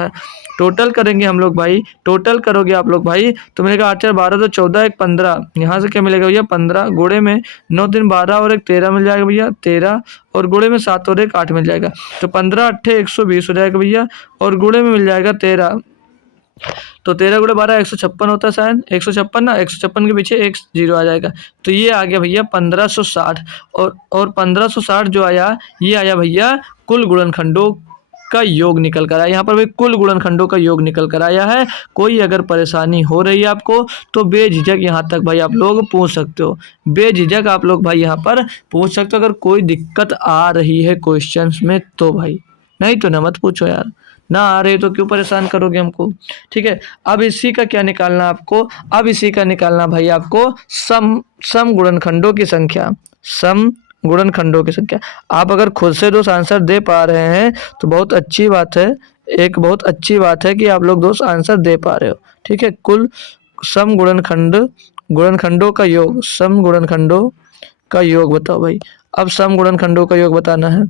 टोटल करेंगे हम लोग भाई, टोटल करोगे आप लोग भाई, तो मिलेगा 8 4 12 तो 14 1 15। यहाँ से क्या मिलेगा भैया 15, गुणे में 9 3 12 और 1 13 मिल जाएगा भैया 13, और गुणे में 7 और 1 8 मिल जाएगा। तो 15 8 120 हो जाएगा भैया, और गुणे में मिल जाएगा 13। तो 13 गुणे 12 156 होता है शायद, 156 ना, 156 के पीछे 1 0 आ जाएगा। तो ये आ गया भैया 1560, और 1560 जो आया ये आया भैया कुल गुणनखंडों का योग निकल कर आया। यहाँ पर भाई कुल गुणनखंडों का योग निकल कर आया है। कोई अगर परेशानी हो रही है आपको तो बेझिझक यहाँ तक भाई आप लोग पूछ सकते हो, बेझिझक आप लोग भाई यहाँ पर पूछ सकते हो। अगर कोई दिक्कत आ रही है क्वेश्चंस में तो भाई, नहीं तो ना मत पूछो यार, ना आ रहे तो क्यों परेशान करोगे हमको, ठीक है। अब इसी का क्या निकालना आपको, अब इसी का निकालना भाई आपको सम गुणनखंडों की संख्या, सम गुणनखंडों की संख्या। आप अगर खुद से दोस्त आंसर दे पा रहे हैं तो बहुत अच्छी बात है, एक बहुत अच्छी बात है कि आप लोग दोस्त आंसर दे पा रहे हो, ठीक है। कुल सम गुणनखंडों का योग, सम गुणनखंडों का योग बताओ भाई। अब सम गुणनखंडों का योग बताना है,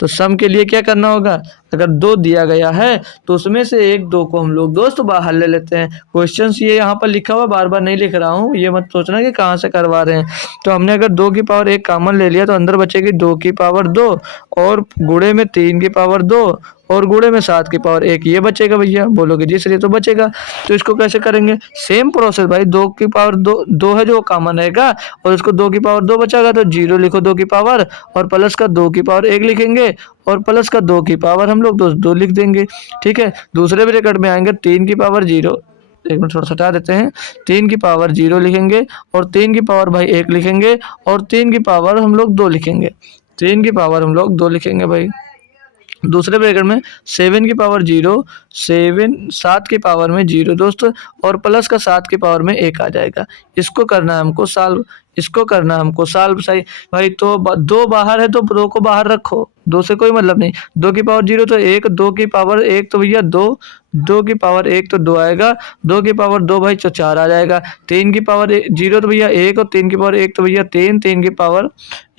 तो सम के लिए क्या करना होगा, अगर 2 दिया गया है तो उसमें से 1 2 को हम लोग दोस्त बाहर ले लेते हैं। क्वेश्चंस ये यहाँ पर लिखा हुआ, बार बार नहीं लिख रहा हूँ, ये मत सोचना कि कहाँ से करवा रहे हैं। तो हमने अगर 2 की पावर 1 कॉमन ले लिया तो अंदर बचेगी 2 की पावर 2 और गुणे में 3 की पावर 2 और गुणे में 7 की पावर 1, ये बचेगा भैया। बोलोगे जी सर ये तो बचेगा, तो इसको कैसे करेंगे, सेम प्रोसेस भाई। 2 की पावर 2 है जो कॉमन रहेगा, और इसको 2 की पावर 2 बचेगा तो 0 लिखो 2 की पावर, और प्लस का 2 की पावर 1 लिखेंगे, और प्लस का 2 की पावर हम लोग 2 लिख देंगे, ठीक है। दूसरे ब्रैकेट में आएंगे 3 की पावर 0, एक मिनट थोड़ा सा हटा देते हैं, 3 की पावर 0 लिखेंगे, और 3 की पावर भाई 1 लिखेंगे, और 3 की पावर हम लोग 2 लिखेंगे, 3 की पावर हम लोग 2 लिखेंगे भाई। दूसरे ब्रैकेट में 7 की पावर 0, 7 7 की पावर में 0 दोस्तों, और प्लस का 7 की पावर में 1 आ जाएगा। इसको करना है हमको सॉल्व, इसको करना है हमको सॉल्व सही भाई। तो दो बाहर है तो दो को बाहर रखो, दो से कोई मतलब नहीं। 2 की पावर 0 तो 1, 2 की पावर 1 तो भैया 2, 2 की पावर 1 तो 2 आएगा, 2 की पावर 2 भाई तो 4 आ जाएगा। 3 की पावर 0 तो भैया 1, और 3 की पावर 1 तो भैया 3, 3 की पावर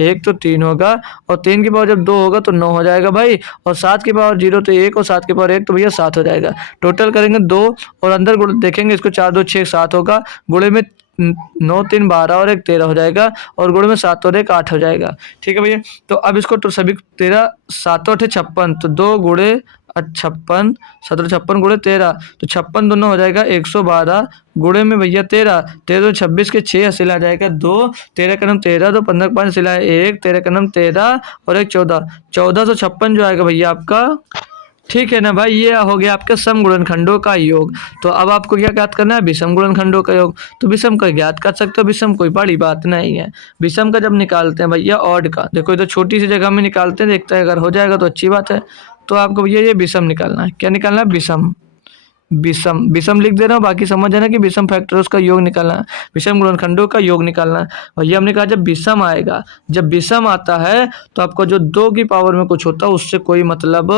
1 तो 3 होगा, और 3 की पावर जब 2 होगा तो 9 हो जाएगा भाई। और 7 की पावर 0 तो 1, और 7 की पावर 1 तो भैया 7 हो जाएगा। टोटल करेंगे 2, और अंदर देखेंगे इसको 4 2 6 7 होगा, गुणे में 9 3 12 और 1 13 हो जाएगा, और गुणे में 7 और 1 8 हो जाएगा। ठीक है भैया। तो अब इसको तो सभी 13 7 8 56, तो 2 गुणे 56, 17 56 गुणे 13, तो 56 दोनों हो जाएगा 112, गुणे में भैया 13, 13 तो 26 के 6 हासिल आ जाएगा 2, 13 का नाम 13, तो 15 5 हासिल आया 1, 13 का नाम 13 और 1 14, 1456 जो आएगा भैया आपका। ठीक है ना भाई, ये हो गया आपके सम गुणनखंडों का योग। तो अब आपको क्या ज्ञात करना है, विषम गुणनखंडों का योग। तो विषम का ज्ञात कर सकते हो, विषम कोई बड़ी बात नहीं है। विषम का जब निकालते हैं भैया ऑड का, देखो ये तो छोटी सी जगह में निकालते हैं, देखते हैं अगर हो जाएगा तो अच्छी बात है। तो आपको भैया ये विषम निकालना है। क्या निकालना है, विषम। विषम विषम लिख दे रहा हूँ, बाकी समझ है ना कि विषम फैक्टर्स का योग निकालना है, विषम गुणनखंडों का योग निकालना है। भैया हमने कहा जब विषम आएगा, जब विषम आता है तो आपको जो 2 की पावर में कुछ होता है उससे कोई मतलब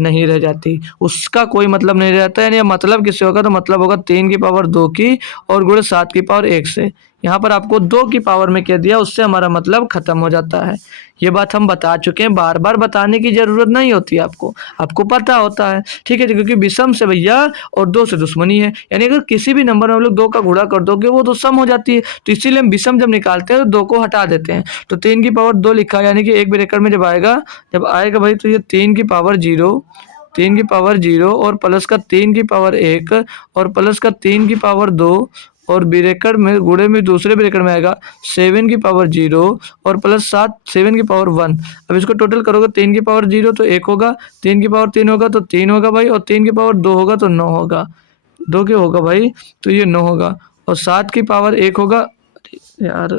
नहीं रह जाती, उसका कोई मतलब नहीं रहता है। यानी मतलब किससे होगा, तो मतलब होगा 3 की पावर 2 की और गुणे 7 की पावर 1 से। यहाँ पर आपको 2 की पावर में कह दिया, उससे हमारा मतलब खत्म हो जाता है। ये बात हम बता चुके हैं, बार बार बताने की जरूरत नहीं होती आपको, आपको पता होता है। ठीक है, क्योंकि विषम से भैया और 2 से दुश्मनी है, यानी अगर किसी भी नंबर में हम लोग 2 का गुणा कर दोगे वो तो सम हो जाती है। तो इसीलिए हम विषम जब निकालते हैं तो 2 को हटा देते हैं। तो 3 की पावर 2 लिखा, यानी कि एक ब्रैकेट में जब आएगा भाई, तो ये 3 की पावर 0, 3 की पावर 0 और प्लस का 3 की पावर 1 और प्लस का 3 की पावर 2, और ब्रैकेट में गुणे में दूसरे ब्रैकेट में आएगा 7 की पावर 0 और प्लस 7 की पावर 1। अब इसको टोटल करोगे, 3 की पावर 0 तो 1 होगा, 3 की पावर 3 होगा तो 3 होगा भाई, और 3 की पावर 2 होगा तो 9 होगा, 2 के होगा भाई तो ये 9 होगा, और 7 की पावर 1 होगा, यार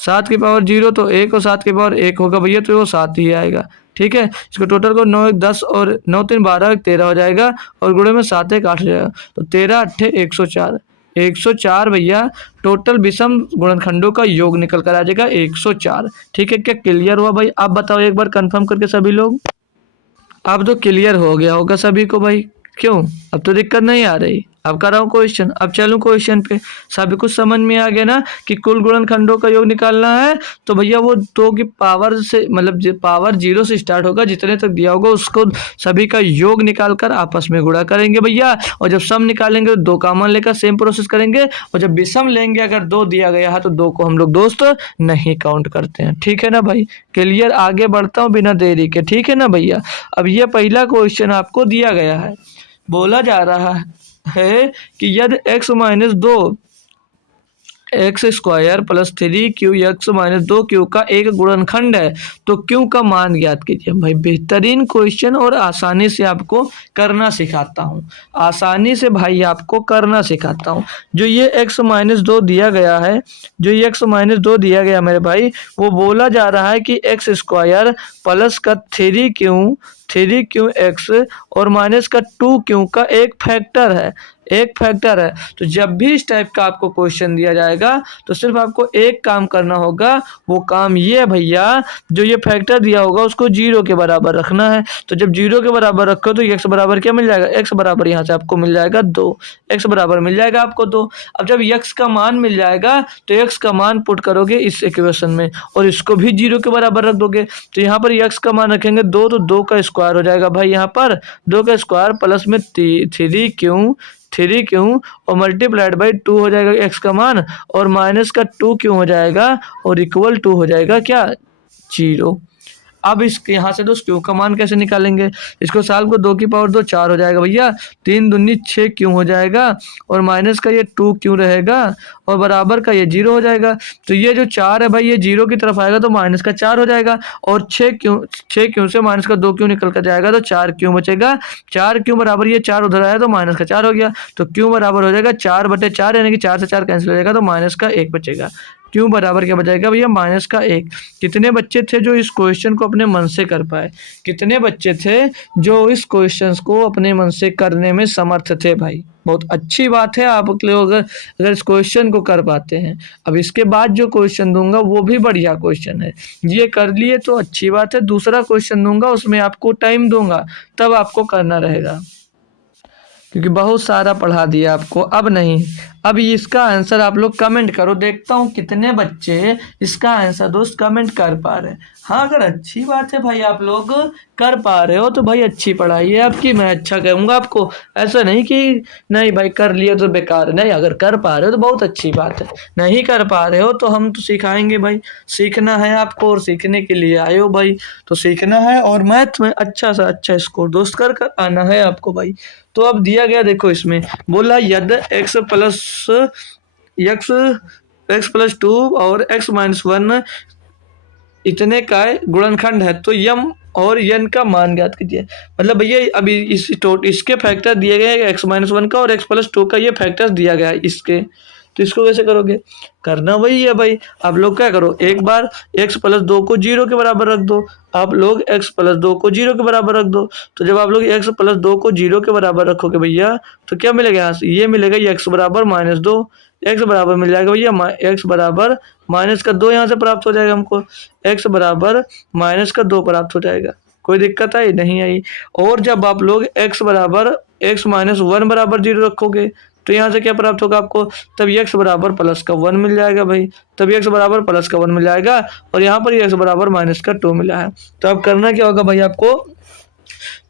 7 की पावर 0 तो 1 और 7 की पावर 1 होगा भैया, तो वो 7 ही आएगा। ठीक है, इसको टोटल को 9 1 10 और 9 3 12 13 हो जाएगा, और गुणे में 7 1 8 हो जाएगा, तो 13 8 104, 104 भैया टोटल विषम गुणनखंडों का योग निकल कर आ जाएगा 104। ठीक है, क्या क्लियर हुआ भाई? आप बताओ एक बार कंफर्म करके सभी लोग। अब तो क्लियर हो गया होगा सभी को भाई, क्यों? अब तो दिक्कत नहीं आ रही। अब कर रहा हूँ क्वेश्चन, अब चलूँ क्वेश्चन पे। सभी कुछ समझ में आ गया ना कि कुल गुणनखंडों का योग निकालना है, तो भैया वो 2 की पावर से मतलब पावर 0 से स्टार्ट होगा, जितने तक दिया होगा उसको सभी का योग निकाल कर आपस में गुणा करेंगे भैया। और जब सम निकालेंगे तो 2 कॉमन लेकर सेम प्रोसेस करेंगे, और जब विषम लेंगे अगर 2 दिया गया है तो 2 को हम लोग दोस्त नहीं काउंट करते हैं। ठीक है ना भाई, क्लियर? आगे बढ़ता हूँ बिना देरी के। ठीक है ना भैया, अब ये पहला क्वेश्चन आपको दिया गया है, बोला जा रहा है कि यदि x minus 2 x square plus 3 Q x minus 2 Q का एक गुणनखंड है तो क्यू का मान ज्ञात कीजिए। भाई बेहतरीन क्वेश्चन, और आसानी से आपको करना सिखाता हूँ, आसानी से भाई आपको करना सिखाता हूँ। जो ये x माइनस 2 दिया गया है, जो ये x माइनस 2 दिया गया मेरे भाई, वो बोला जा रहा है कि एक्स स्क्वायर प्लस का 3 क्यू एक्स और माइनस का 2 क्यू का एक फैक्टर है, एक फैक्टर है। तो जब भी इस टाइप का आपको क्वेश्चन दिया जाएगा तो सिर्फ आपको एक काम करना होगा, वो काम ये है भैया, जो ये फैक्टर दिया होगा उसको 0 के बराबर रखना है। तो जब 0 के बराबर रखो तो x बराबर क्या मिल जाएगा, x बराबर यहाँ से आपको मिल जाएगा 2, x बराबर मिल जाएगा आपको 2। अब जब x का मान मिल जाएगा तो x का मान पुट करोगे इस इक्वेशन में, और इसको भी 0 के बराबर रख दोगे। तो यहाँ पर x का मान रखेंगे 2, तो 2 का स्क्वायर हो जाएगा भाई, यहाँ पर 2 का स्क्वायर प्लस में 3 क्यू और मल्टीप्लाइड बाई 2 हो जाएगा x का मान, और माइनस का 2 क्यू हो जाएगा, और इक्वल टू हो जाएगा क्या, 0। अब इसके यहाँ से क्यू का मान कैसे निकालेंगे, इसको साल को 2 की पावर 2 4 हो जाएगा भैया, 3 दूनी 6 क्यू हो जाएगा, और माइनस का ये 2 क्यू रहेगा, और बराबर का ये 0 हो जाएगा। तो ये जो 4 है भाई ये 0 की तरफ आएगा तो माइनस का 4 हो जाएगा, और 6 क्यू से माइनस का 2 क्यू निकल कर जाएगा तो 4 क्यू बचेगा। 4 क्यू बराबर ये 4 उधर आया तो माइनस का 4 हो गया, तो क्यू बराबर हो जाएगा 4/4, यानी कि 4 से 4 कैंसिल हो जाएगा तो माइनस का 1 बचेगा। क्यों बराबर क्या बचाएगा भैया माइनस का 1। कितने बच्चे थे जो इस क्वेश्चन को अपने मन से कर पाए? कितने बच्चे थे जो इस क्वेश्चन को अपने मन से करने में समर्थ थे भाई? बहुत अच्छी बात है, आप लोग अगर इस क्वेश्चन को कर पाते हैं। अब इसके बाद जो क्वेश्चन दूंगा वो भी बढ़िया क्वेश्चन है, ये कर लिए तो अच्छी बात है। दूसरा क्वेश्चन दूंगा उसमें आपको टाइम दूंगा, तब आपको करना रहेगा, क्योंकि बहुत सारा पढ़ा दिया आपको। अब नहीं, अब इसका आंसर आप लोग कमेंट करो, देखता हूँ कितने बच्चे इसका आंसर दोस्त कमेंट कर पा रहे हैं। हाँ, अगर अच्छी बात है भाई आप लोग कर पा रहे हो तो भाई अच्छी पढ़ाई है आपकी, मैं अच्छा कहूँगा आपको। ऐसा नहीं कि नहीं भाई कर लिए तो बेकार है, नहीं, अगर कर पा रहे हो तो बहुत अच्छी बात है। नहीं कर पा रहे हो तो हम तो सिखाएंगे भाई, सीखना है आपको और सीखने के लिए आए हो भाई, तो सीखना है और मैथ में अच्छा सा अच्छा स्कोर दोस्त कर कर आना है आपको भाई। तो अब दिया गया देखो, इसमें बोला यदि x प्लस 2 और x-1 इतने का गुणनखंड है तो यम और यन का मान ज्ञात कीजिए। मतलब भैया अभी इसके फैक्टर दिए गए हैं x-1 का और x+2 का, ये फैक्टर्स दिया गया है इसके, तो इसको कैसे करोगे? करना वही है भाई, आप लोग क्या करो, एक बार x+2 को 0 के बराबर रख दो। आप लोग x+2 को 0 के बराबर रख दो, तो जब आप लोग x+2 को 0 के बराबर रखोगे भैया तो क्या मिलेगा यहाँ से? ये मिलेगा x बराबर -2, x बराबर मिल जाएगा भैया x बराबर -2 यहाँ से प्राप्त हो जाएगा हमको, x बराबर -2 प्राप्त हो जाएगा। कोई दिक्कत आई? नहीं आई। और जब आप लोग x बराबर x-1 बराबर 0 रखोगे तो यहाँ से क्या प्राप्त होगा आपको? तब x बराबर +1 मिल जाएगा भाई, तब x बराबर +1 मिल जाएगा और यहाँ पर x बराबर -2 मिला है। तो अब करना क्या होगा भाई आपको?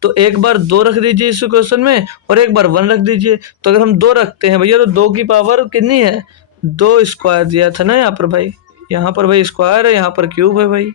तो एक बार 2 रख दीजिए इस क्वेश्चन में और एक बार 1 रख दीजिए। तो अगर हम 2 रखते हैं भैया तो 2 की पावर कितनी है? 2 स्क्वायर दिया था ना यहाँ पर भाई, यहाँ पर भाई स्क्वायर है, यहाँ पर क्यूब है भाई,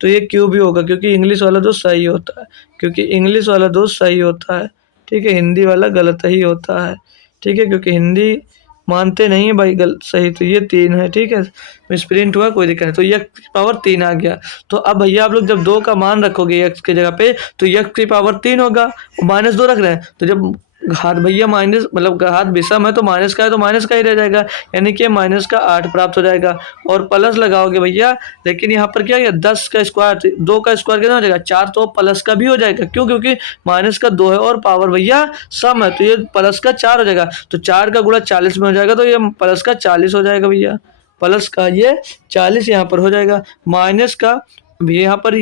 तो ये क्यूब ही होगा क्योंकि इंग्लिश वाला दोस्त सही होता है, क्योंकि इंग्लिश वाला दोस्त सही होता है, ठीक है, हिंदी वाला गलत ही होता है, ठीक है, क्योंकि हिंदी मानते नहीं है भाई गलत सही। तो ये 3 है, ठीक है, मिसप्रिंट हुआ कोई दिक्कत नहीं, तो x की पावर 3 आ गया। तो अब भैया आप लोग जब 2 का मान रखोगे x की जगह पे तो x की पावर 3 होगा, -2 रख रहे हैं तो जब घात भैया माइनस मतलब घात विषम है तो माइनस का है तो माइनस का ही रह जाएगा, यानी कि -8 प्राप्त हो जाएगा। और प्लस लगाओगे भैया, लेकिन यहाँ पर क्या है 10 का स्क्वायर, 2 का स्क्वायर कितना हो जाएगा? 4, तो प्लस का भी हो जाएगा, क्यों? क्योंकि माइनस का 2 है और पावर भैया सम है तो ये प्लस का 4 हो जाएगा, तो 4 का गुणा 40 में हो जाएगा, तो ये प्लस का 40 हो जाएगा भैया, प्लस का ये 40 यहाँ पर हो जाएगा। माइनस का भी यहाँ पर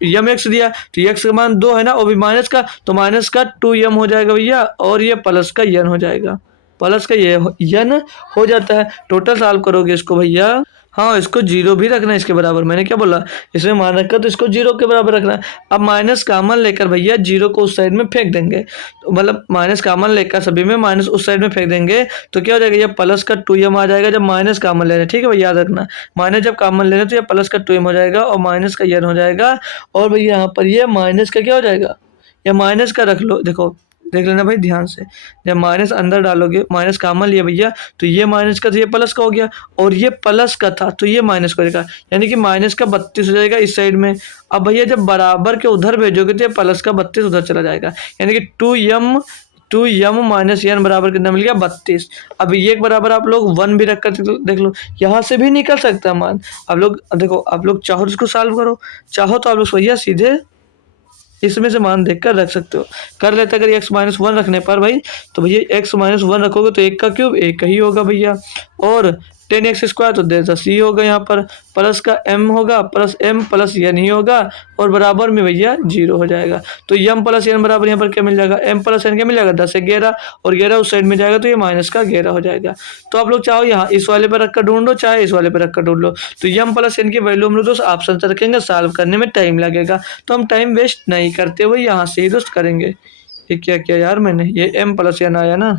यम एक्स दिया तो एक्स का मान 2 है ना, और भी माइनस का, तो माइनस का 2m हो जाएगा भैया, और ये प्लस का n हो जाएगा, प्लस का ये n हो जाता है। टोटल सॉल्व करोगे इसको भैया, हाँ इसको 0 भी रखना है इसके बराबर, मैंने क्या बोला, इसमें मान रखा तो इसको 0 के बराबर रखना है। अब माइनस कॉमन लेकर भैया 0 को उस साइड में फेंक देंगे, तो मतलब माइनस कॉमन लेकर सभी में माइनस उस साइड में फेंक देंगे तो क्या हो जाएगा, ये प्लस का 2m आ जाएगा जब माइनस कॉमन ले रहे हैं, ठीक है भैया याद रखना, माइनस जब कॉमन ले रहे हैं तो ये प्लस का 2m हो जाएगा और माइनस का n हो जाएगा, और भैया यहाँ पर ये माइनस का क्या हो जाएगा, या माइनस का रख लो, देखो देख लेना भाई ध्यान से, जब माइनस अंदर डालोगे, माइनस कॉमन लिया भैया तो ये माइनस का तो ये प्लस का हो गया, और ये प्लस का था तो ये माइनस का हो जाएगा, यानी कि माइनस का 32 हो जाएगा इस साइड में। अब भैया जब बराबर के उधर भेजोगे तो ये प्लस का 32 उधर चला जाएगा, यानी कि 2m माइनस n बराबर कितना मिल गया 32। अब ये एक बराबर आप लोग 1 भी रख कर देख लो, यहाँ से भी निकल सकता है मान। आप लोग देखो, आप लोग चाहो तो इसको सॉल्व करो, चाहो तो आप लोग भैया सीधे इसमें से मान देखकर रख सकते हो, कर लेते अगर x-1 रखने पर भाई, तो भैया x-1 रखोगे तो 1 का क्यूब 1 ही होगा भैया, और 10x स्क्वायर तो 10 ही होगा, यहाँ पर प्लस का m होगा, प्लस m प्लस n ही होगा, और बराबर में भैया 0 हो जाएगा। तो m प्लस n बराबर यहाँ पर क्या मिल जाएगा, m प्लस n क्या मिल जाएगा 10 से 11, और 11 उस साइड में जाएगा तो ये माइनस का 11 हो जाएगा। तो आप लोग चाहो यहाँ इस वाले पर रखकर ढूंढ लो, चाहे इस वाले पर रखकर ढूंढ लो। तो m प्लस n की वैल्यू हम लोग दोस्त ऑप्शन से रखेंगे, सॉल्व करने में टाइम लगेगा, तो हम टाइम वेस्ट नहीं करते हुए यहाँ से ही दोस्त करेंगे। ये क्या किया यार मैंने, ये m प्लस n आया ना,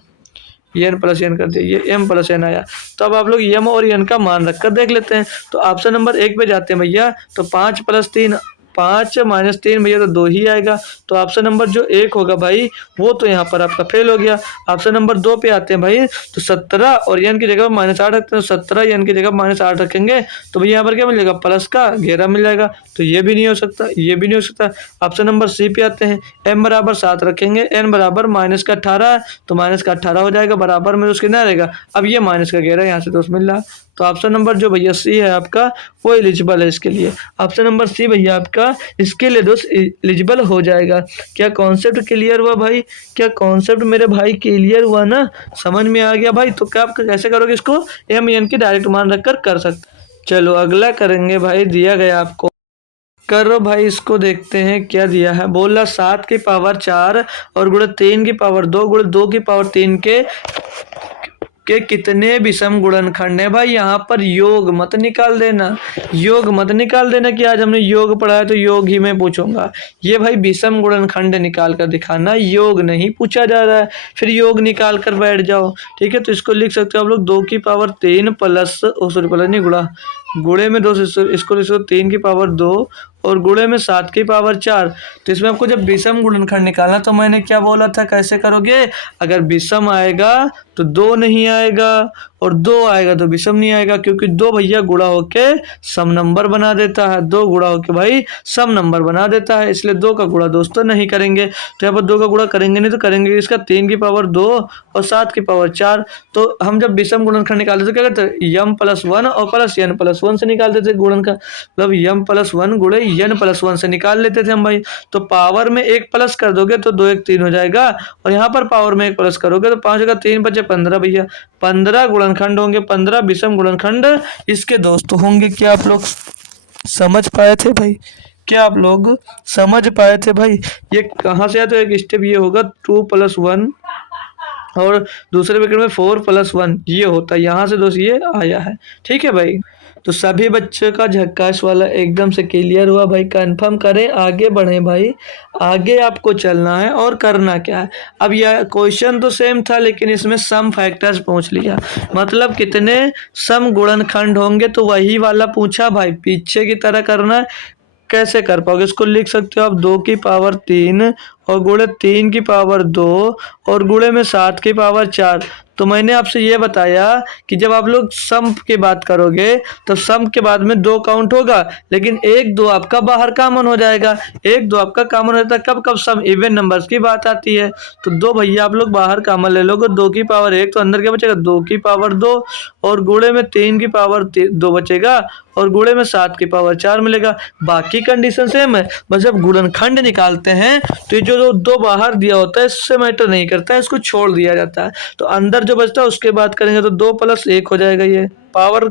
ये n प्लस n कर दिया, ये m प्लस n आया। तो अब आप लोग m और n का मान रखकर देख लेते हैं। तो ऑप्शन नंबर 1 पे जाते हैं भैया, तो 5 + 3 5 - 3 भैया तो 2 ही आएगा, तो ऑप्शन नंबर जो 1 होगा भाई वो तो यहाँ पर आपका फेल हो गया। ऑप्शन नंबर 2 पे आते हैं भाई, तो 17 और n की जगह -8 रखते हैं, 17 n की जगह -8 रखेंगे तो भैया यहाँ पर क्या मिल जाएगा, प्लस का 11 मिल जाएगा, तो ये भी नहीं हो सकता, ये भी नहीं हो सकता। ऑप्शन नंबर सी पे आते हैं, m बराबर 7 रखेंगे, n बराबर -18 तो -18 हो जाएगा, बराबर में उसके ना रहेगा। अब ये -11 यहाँ से दोस्त मिल रहा, तो ऑप्शन नंबर जो भैया सी है आपका वो एलिजिबल है इसके लिए। ऑप्शन नंबर सी भैया आपका इसके लिए दोस्त एलिजिबल हो जाएगा। क्या कॉन्सेप्ट क्लियर हुआ भाई? क्या कॉन्सेप्ट मेरे भाई क्लियर हुआ ना? समझ में आ गया भाई? तो क्या आप कैसे करोगे इसको? एम एन की डायरेक्ट मान रखकर कर सकते। चलो अगला करेंगे भाई, दिया गया आपको। करो भाई, इसको देखते हैं क्या दिया है। बोला 7 की पावर 4 और गुणे 3 की पावर 2 गुणे 2 की पावर 3 के कितने विषम गुणनखंड है। भाई यहाँ पर योग मत निकाल देना, योग मत निकाल देना कि आज हमने योग पढ़ा है तो योग ही मैं पूछूंगा। ये भाई विषम गुणनखंड निकाल कर दिखाना, योग नहीं पूछा जा रहा है, फिर योग निकाल कर बैठ जाओ। ठीक है, तो इसको लिख सकते हो आप लोग 2 की पावर 3 प्लस प्लस नहीं गुणा, गुणे में 2 इसको लिखो 3 की पावर 2 और गुणे में 7 की पावर 4। तो इसमें आपको जब विषम गुणनखंड निकालना, तो मैंने क्या बोला था कैसे करोगे? अगर विषम आएगा तो 2 नहीं आएगा और 2 आएगा तो विषम नहीं आएगा, क्योंकि 2 भैया गुणा होके सम नंबर बना देता है। 2 गुणा होके भाई सम नंबर बना देता है, इसलिए 2 का गुणा दोस्तों नहीं करेंगे। तो यहाँ पर 2 का गुणा करेंगे नहीं तो करेंगे इसका 3 की पावर 2 और 7 की पावर 4। तो हम जब विषम गुणनखंड निकालते तो क्या करते हैं? यम प्लस 1 और प्लस एन प्लस 1 से निकाल देते गुणन का, मतलब यम प्लस 1 गुणे एन प्लस 1 से निकाल लेते थे हम भाई। तो पावर में 1 प्लस कर दोगे तो 2 1 3 हो जाएगा, और यहाँ पर पावर में 1 प्लस करोगे तो 5 का 3 बचे 15 भैया। 15 गुणनखंड होंगे, 15 विषम गुणनखंड इसके दोस्त होंगे। क्या आप लोग समझ पाए थे भाई? क्या आप लोग समझ पाए थे भाई? ये कहाँ से आया? तो एक स्टेप ये होगा 2 प्लस 1 और दूसरे ब्रैकेट में 4 प्लस 1 ये होता है, यहाँ से दोस्त ये आया है। ठीक है भाई, तो सभी बच्चों का झक्कास वाला एकदम से क्लियर हुआ भाई। कंफर्म करें, आगे बढ़ें भाई, आगे आपको चलना है और करना क्या है। अब यह क्वेश्चन तो सेम था लेकिन इसमें सम फैक्टर्स पूछ लिया, मतलब कितने सम गुणनखंड होंगे, तो वही वाला पूछा भाई। पीछे की तरह करना है, कैसे कर पाओगे? इसको लिख सकते हो आप 2 की पावर 3 और गुणे 3 की पावर 2 और गुणे में 7 की पावर 4। तो मैंने आपसे ये बताया कि जब आप लोग सम की बात करोगे तो सम के बाद में 2 काउंट होगा, लेकिन 1 2 आपका बाहर कॉमन हो जाएगा। 1 2 आपका कॉमन होता है कब कब? सम इवन नंबर्स की बात आती है। तो 2 भैया आप लोग बाहर कॉमन ले लोगे, 2 की पावर 1 तो अंदर क्या बचेगा? 2 की पावर 2 और गुणे में 3 की पावर 2 बचेगा और गुणे में 7 की पावर 4 मिलेगा। बाकी कंडीशन सेम है, बस जब गुणनखंड निकालते हैं तो ये जो 2 बाहर दिया होता है इससे मैटर नहीं करता है, इसको छोड़ दिया जाता है। तो अंदर जो बचता है उसके बाद करेंगे तो 2 प्लस 1 हो जाएगा। ये पावर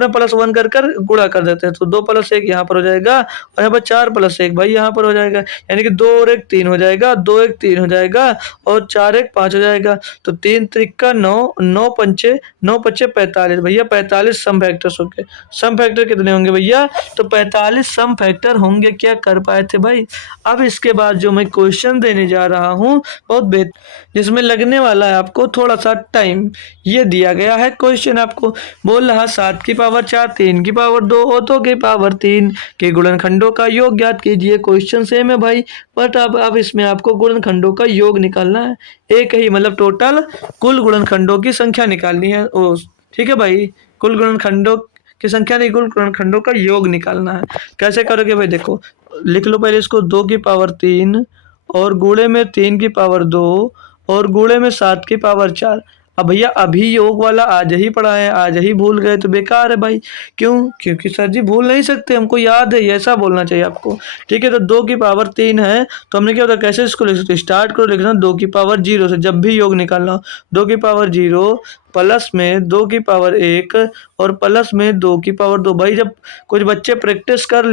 में प्लस 1 कर कर गुणा कर देते हैं, तो 2 प्लस 1 यहाँ पर हो जाएगा और यहाँ पर 4 प्लस 1 भाई यहाँ पर हो जाएगा, यानी कि 2 और 1 3 हो जाएगा, 2 1 3 हो जाएगा और 4 1 5 हो जाएगा। तो 3 त्रिका 9, 9 पंचे 9 पच्चे 45 भैया, 45 सम फैक्टर्स होंगे। सम फैक्टर कितने होंगे भैया? तो 45 सम फैक्टर होंगे। क्या कर पाए थे भाई? अब इसके बाद जो मैं क्वेश्चन देने जा रहा हूँ बहुत बेहतर, जिसमें लगने वाला है आपको थोड़ा सा टाइम। ये दिया गया है क्वेश्चन, आपको बोल रहा 7 की पावर 4 3 की पावर 2 और 2 की पावर 3 के गुणनखंडों का योग ज्ञात कीजिए। क्वेश्चन सेम है भाई, बट अब इसमें आपको गुणनखंडों का योग निकालना है। एक ही मतलब टोटल कुल गुणनखंडों की संख्या निकालनी है। ओ ठीक है भाई, कुल गुणनखंडों की संख्या नहीं, कुल गुणनखंडों का योग निकालना है। कैसे करोगे भाई? देखो लिख लो पहले इसको, 2 की पावर 3 और गुणे में 3 की पावर 2 और गुणे में 7 की पावर 4। अब भैया अभी योग वाला आज ही पढ़ा है, आज ही भूल गए तो बेकार है भाई। क्यों? क्योंकि सर जी भूल नहीं सकते, हमको याद है, ऐसा बोलना चाहिए आपको। ठीक है, तो 2 की पावर 3 है तो हमने क्या होता है, कैसे इसको लिख सकते? स्टार्ट करो लिखना 2 की पावर 0 से, जब भी योग निकालना हो 2 की पावर 0 प्लस में 2 की पावर 1 और प्लस में 2 की पावर 2। भाई जब कुछ बच्चे प्रैक्टिस कर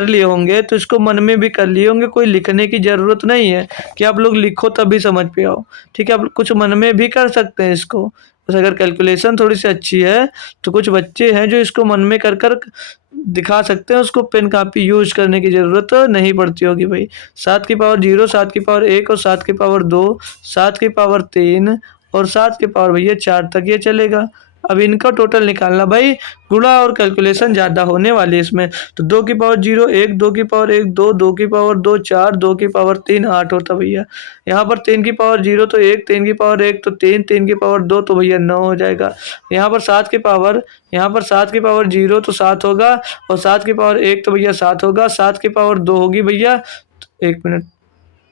लिए होंगे तो इसको मन में भी कर लिए होंगे, कोई लिखने की ज़रूरत नहीं है कि आप लोग लिखो तभी समझ पे आओ। ठीक है, आप कुछ मन में भी कर सकते हैं इसको, बस अगर कैलकुलेशन थोड़ी सी अच्छी है तो कुछ बच्चे हैं जो इसको मन में कर कर दिखा सकते हैं, उसको पेन कापी यूज करने की ज़रूरत नहीं पड़ती होगी भाई। 7 की पावर 0 7 की पावर 1 और 7 की पावर 2 7 की पावर 3 और 7 की पावर भैया 4 तक ये चलेगा। अब इनका टोटल निकालना भाई, गुणा और कैलकुलेशन ज़्यादा होने वाली है इसमें। तो 2 की पावर 0 1 2 की पावर 1 2 2 की पावर 2 4 2 की पावर 3 8 होता भैया। यहाँ पर 3 की पावर 0 तो 1 3 की पावर 1 तो 3 3 की पावर 2 तो भैया 9 हो जाएगा। यहाँ पर 7 की पावर 0 तो 7 होगा और 7 की पावर 1 तो भैया 7 होगा, 7 की पावर 2 होगी भैया, 1 मिनट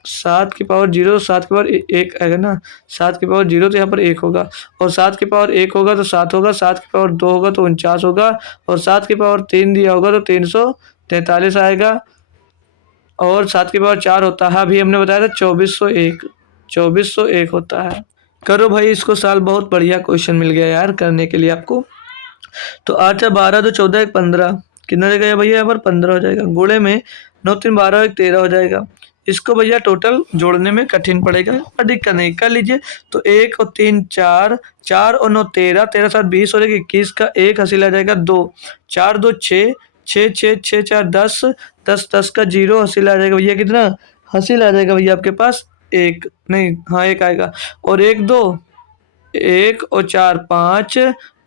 7 की पावर 0, 7 की पावर 1 आएगा ना, 7 की पावर 0 तो यहाँ पर 1 होगा, और 7 की पावर 1 होगा तो 7 होगा, 7 की पावर 2 होगा तो 49 होगा, और 7 की पावर 3 दिया होगा तो 343 आएगा, और 7 की पावर 4 होता है, अभी हमने बताया था 2401, 2401 होता है। करो भाई इसको सॉल्व, बहुत बढ़िया क्वेश्चन मिल गया यार करने के लिए आपको। तो 8 या 12 तो 14 एक 15, कितना हो जाएगा भैया यहाँ पर 15 हो जाएगा, गुणे में 9 3 12 एक 13 हो जाएगा। इसको भैया टोटल जोड़ने में कठिन पड़ेगा पर दिक्कत नहीं, कर लीजिए। तो 1 और 3 4, 4 और 9 13, 13 7 20 और 21 का 1 हासिल आ जाएगा 2, 4 2 6, 6 6 6 4 10, 10 10 का 0 हासिल आ जाएगा भैया, कितना हासिल आ जाएगा भैया आपके पास 1, नहीं हाँ 1 आएगा, और 1 2, 1 और 4 5,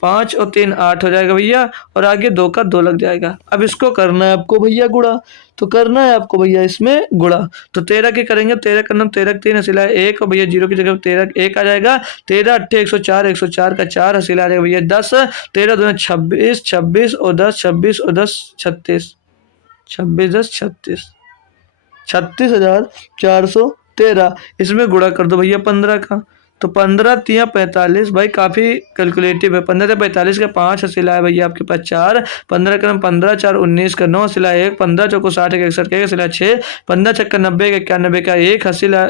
5 और 3 8 हो जाएगा भैया, और आगे 2 का 2 लग जाएगा। अब इसको करना है आपको भैया गुणा, तो करना है आपको भैया इसमें गुणा। तो 13 के करेंगे, 13 करना 13 3 हासिल है 1, और भैया 0 की जगह 13 1 आ जाएगा, 13 8 104, 104 का 4 हासिल आ जाएगा भैया 10, 13 2 26, 26 और 10, 26 और 10 36, 26 10 36, 36,413। इसमें गुणा कर दो भैया 15 का, तो 15 तिया 45, भाई काफ़ी कैलकुलेटिव है। 15 से 45 का 5 हासिल है भैया आपके पास 4, 15 का 15 4 19 का 9 हासिल है 1, 15 चौको 60 का 61 का 1 हासिल है 6, 15 छक्का 90 का 91 का 1 हासिल है,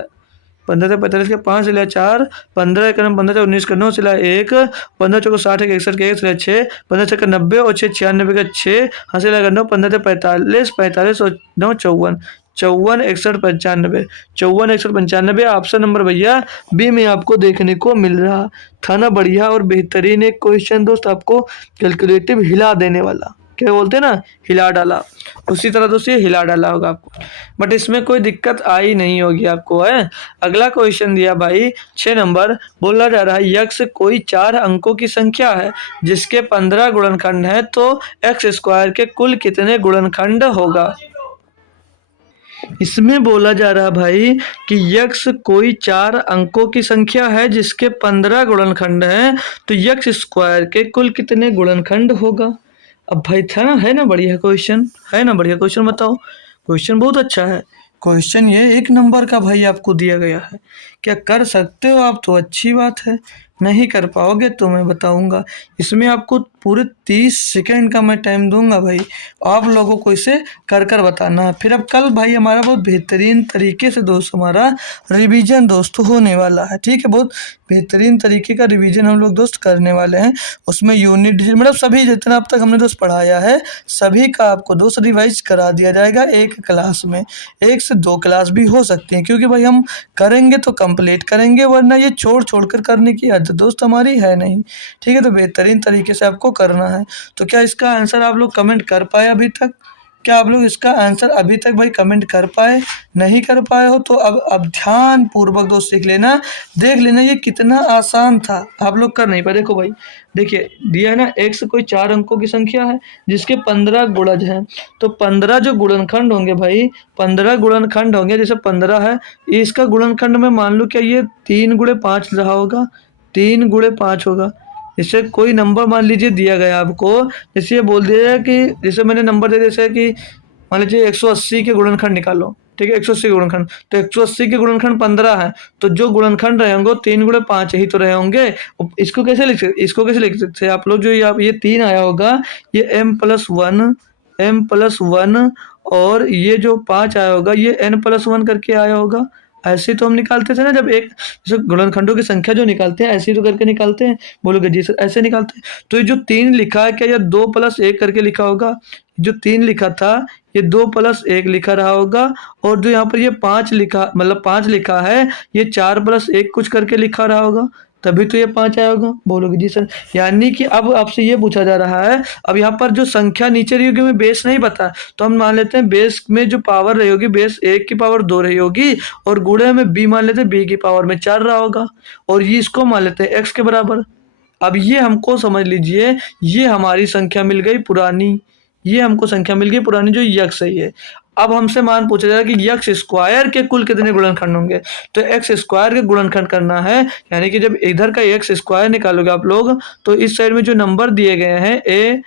15 से 45 का 5 हासिल है 4, 15 का 15 से 19 का 9 हासिल है 1, 15 चौको 60 का 61 का 1 हासिल है 6, 15 छक्का 90 और 6 96 का 6 हासिल है 9, 15 से 45 45 और 9 54, 54 61 95, 54 61 95 ऑप्शन नंबर भैया बी में आपको देखने को मिल रहा था ना। बढ़िया और बेहतरीन एक क्वेश्चन दोस्त, आपको कैलकुलेटिव हिला देने वाला, क्या बोलते हैं ना, हिला डाला, उसी तरह दोस्त ये हिला डाला होगा आपको, बट इसमें कोई दिक्कत आई नहीं होगी आपको है। अगला क्वेश्चन दिया भाई 6 नंबर, बोला जा रहा है यक्स कोई 4 अंकों की संख्या है जिसके 15 गुणनखंड है, तो एक्स स्क्वायर के कुल कितने गुणनखंड होगा। इसमें बोला जा रहा भाई कि यक्स कोई 4 अंकों की संख्या है जिसके 15 गुणनखंड हैं, तो यक्स स्क्वायर के कुल कितने गुणनखंड होगा। अब भाई था ना, है ना बढ़िया क्वेश्चन, है ना बढ़िया क्वेश्चन, बताओ क्वेश्चन बहुत अच्छा है। क्वेश्चन ये 1 नंबर का भाई आपको दिया गया है, क्या कर सकते हो आप तो अच्छी बात है, नहीं कर पाओगे तो मैं बताऊंगा। इसमें आपको पूरे 30 सेकंड का मैं टाइम दूंगा भाई, आप लोगों को इसे कर कर बताना है। फिर अब कल भाई हमारा बहुत बेहतरीन तरीके से दोस्त हमारा रिवीजन दोस्त होने वाला है, ठीक है, बहुत बेहतरीन तरीके का रिवीजन हम लोग दोस्त करने वाले हैं। उसमें यूनिट मतलब सभी जितना अब तक हमने दोस्त पढ़ाया है सभी का आपको दोस्त रिवाइज करा दिया जाएगा एक क्लास में, 1 से 2 क्लास भी हो सकती हैं, क्योंकि भाई हम करेंगे तो कंप्लीट करेंगे, वरना ये छोड़ छोड़ कर करने की आदत दोस्त हमारी है नहीं, ठीक है। तो बेहतरीन तरीके से आपको करना है। तो क्या इसका आंसर आप लोग कमेंट कर पाए अभी तक, क्या आप लोग इसका आंसर अभी तक भाई कमेंट कर पाए, नहीं कर पाए हो तो अब ध्यान पूर्वक दोस्त सीख लेना, देख लेना ये कितना आसान था, आप लोग कर नहीं पाए। देखो भाई देखिए दिया है ना, एक्स कोई 4 अंकों की संख्या है जिसके 15 गुणज हैं, तो 15 जो गुणनखंड होंगे भाई, 15 गुणनखंड होंगे, जैसे 15 है इसका गुणनखंड में मान लो क्या ये 3 गुणे 5 रहा होगा, 3 गुणे 5 होगा। इससे कोई नंबर मान लीजिए दिया गया आपको, जैसे ये बोल दिया जाए कि जैसे मैंने नंबर दे जैसे कि मान लीजिए 180 के गुणनखंड निकालो, ठीक है 180 गुणनखंड, तो 180 के गुणनखंड 15 है, तो जो गुणनखंड रहे होंगे 3 गुणे 5 ही तो रहे होंगे। इसको कैसे लिख सकते, इसको कैसे लिख सकते हैं आप लोग, जो ये 3 आया होगा ये m+1, m+1, और ये जो 5 आया होगा ये n+1 करके आया होगा। ऐसे तो हम निकालते थे ना, जब एक जैसे गुणनखंडों की संख्या जो निकालते हैं ऐसे ही तो करके निकालते हैं, बोलोगे जी सर ऐसे निकालते हैं। तो ये जो 3 लिखा है क्या ये 2+1 करके लिखा होगा, जो 3 लिखा था ये 2+1 लिखा रहा होगा, और जो यहाँ पर ये 5 लिखा मतलब 5 लिखा है ये 4+1 कुछ करके लिखा रहा होगा, तभी तो ये 5 आया होगा, बोलोगे जी सर। यानी कि अब आपसे ये पूछा जा रहा है, अब यहाँ पर जो संख्या नीचे रही होगी, हमें बेस नहीं पता, तो हम मान लेते हैं बेस में जो पावर रही होगी बेस 1 की पावर 2 रही होगी, और गुणे में b मान लेते हैं b की पावर में 4 रहा होगा, और ये इसको मान लेते हैं x के बराबर। अब ये हमको समझ लीजिए ये हमारी संख्या मिल गई पुरानी, ये हमको संख्या मिल गई पुरानी जो यक्स है ये। अब हमसे मान पूछा जाएगा कि यक्स स्क्वायर के कुल कितने गुणनखंड होंगे, तो एक्स स्क्वायर के गुणनखंड करना है, यानी कि जब इधर का एक्स स्क्वायर निकालोगे आप लोग तो इस साइड में जो नंबर दिए गए हैं एक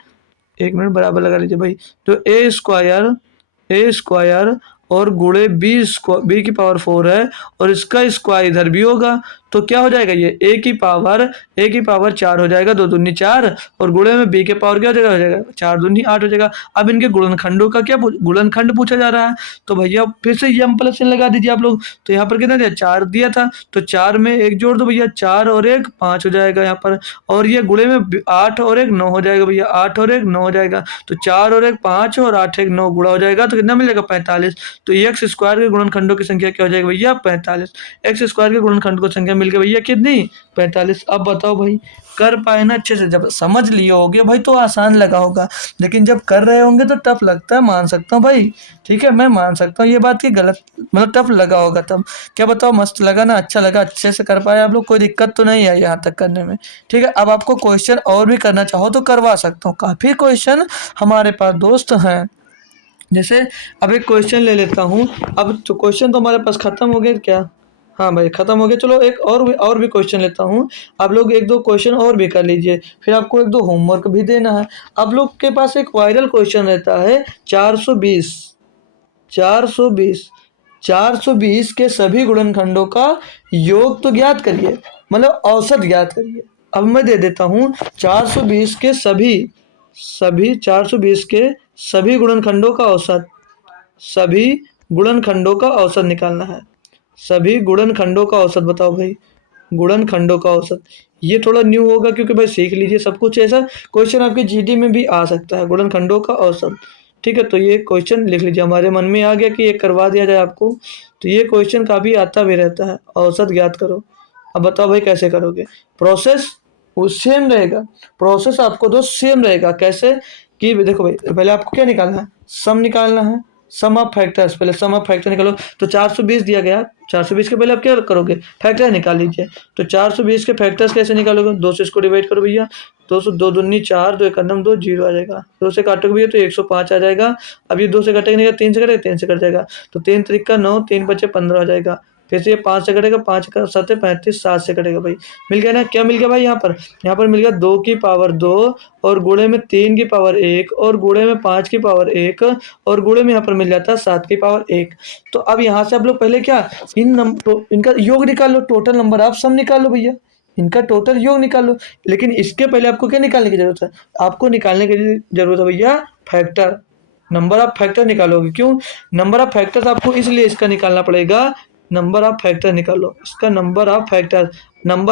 मिनट बराबर लगा लीजिए भाई, तो ए स्क्वायर और गुणे बी की पावर 4 है और इसका स्क्वायर इधर भी होगा, तो क्या हो जाएगा ये ए की पावर 4 हो जाएगा, 2 दूनी 4 और गुणे में बी के पावर क्या हो जाएगा 4 दूनी 8 हो जाएगा। अब इनके गुणनखंडों का क्या गुणनखंड पूछा जा रहा है, तो भैया फिर से एम प्लस एन लगा दीजिए आप लोग। तो यहाँ पर कितना दिया 4 दिया था, तो 4 में 1 जोड़ दो भैया, 4 और 1 5 हो जाएगा यहाँ पर। और ये गुणे में 8 और 1 9 हो जाएगा भैया, 8 और 1 9 हो जाएगा, तो 4 और 1 5 और 8 1 9 गुणा हो जाएगा, तो कितना मिलेगा 45। तो एक्स स्क्वायर के गुणनखंडों की संख्या क्या हो जाएगी भैया 45। एक्स स्क्वायर के गुणनखंड को संख्या मिल गई भैया कितनी 45। अब बताओ भाई कर पाए ना अच्छे से, जब समझ लिए होगे भाई तो आसान लगा होगा, लेकिन जब कर रहे होंगे तो टफ लगता है, मान सकता हूँ भाई। ठीक है, मैं मान सकता हूँ ये बात की गलत मतलब टफ लगा होगा तब। क्या बताओ मस्त लगा ना, अच्छा लगा, अच्छे से कर पाए आप लोग, कोई दिक्कत तो नहीं आई यहाँ तक करने में। ठीक है, अब आपको क्वेश्चन और भी करना चाहो तो करवा सकता हूँ, काफ़ी क्वेश्चन हमारे पास दोस्त हैं। जैसे अब एक क्वेश्चन ले लेता हूँ। अब तो क्वेश्चन तो हमारे पास खत्म हो गए क्या? हाँ भाई खत्म हो गया। चलो एक और भी क्वेश्चन लेता हूँ। आप लोग एक दो क्वेश्चन और भी कर लीजिए, फिर आपको एक दो होमवर्क भी देना है। आप लोग के पास एक वायरल क्वेश्चन रहता है 420 420 420 के सभी गुणनखंडों का योग तो ज्ञात करिए, मतलब औसत ज्ञात करिए। अब मैं दे देता हूँ 420 के सभी 420 के सभी गुणनखंडों का औसत, सभी गुणनखंडों का औसत निकालना है। सभी गुणनखंडों का औसत बताओ भाई, गुणनखंडों का औसत। ये थोड़ा न्यू होगा क्योंकि भाई सीख लीजिए सब कुछ, ऐसा क्वेश्चन आपके जीडी में भी आ सकता है, गुणनखंडों का औसत। ठीक है, तो ये क्वेश्चन लिख लीजिए, हमारे मन में आ गया कि ये करवा दिया जाए आपको। तो ये क्वेश्चन काफ़ी आता भी रहता है, औसत ज्ञात करो। अब बताओ भाई कैसे करोगे? प्रोसेस वो सेम रहेगा, प्रोसेस आपको तो सेम रहेगा। कैसे कि देखो भाई पहले आपको क्या निकालना है, सम निकालना है, सम ऑफ फैक्टर्स। पहले सम ऑफ फैक्टर निकालो, तो 420 दिया गया, 420 के पहले आप क्या करोगे फैक्टर निकाल लीजिए। तो 420 के फैक्टर्स कैसे निकालोगे, 2 से इसको डिवाइड करो भैया, 200 2 दूनी 4 2 एकम 2 जीरो आ जाएगा, 2 से काटोगे भैया तो 105 आ जाएगा। अब ये 2 से कटेगा नहीं, 3 से कटेगा, 3 से कट जाएगा, तो 3 त्रिक 9 3 बचे 15 हो जाएगा। फिर से ये 5 से कटेगा, 5 का 7 35 7 से कटेगा भाई। मिल गया ना, क्या मिल गया भाई यहाँ पर मिल गया 2 की पावर 2 और गुणे में 3 की पावर 1 और गुणे में 5 की पावर 1 और गुणे में यहाँ पर मिल जाता है 7 की पावर 1। तो अब यहाँ से आप लोग पहले क्या इनका योग निकाल लो, टोटल नंबर आप सम निकाल लो भैया, इनका टोटल योग निकाल लो। लेकिन इसके पहले आपको क्या निकालने की जरूरत है, आपको निकालने की जरूरत है भैया फैक्टर, नंबर ऑफ फैक्टर निकालोगे। क्यों नंबर ऑफ फैक्टर्स आपको इसलिए इसका निकालना पड़ेगा, नंबर ऑफ फैक्टर निकालो इसका, नंबर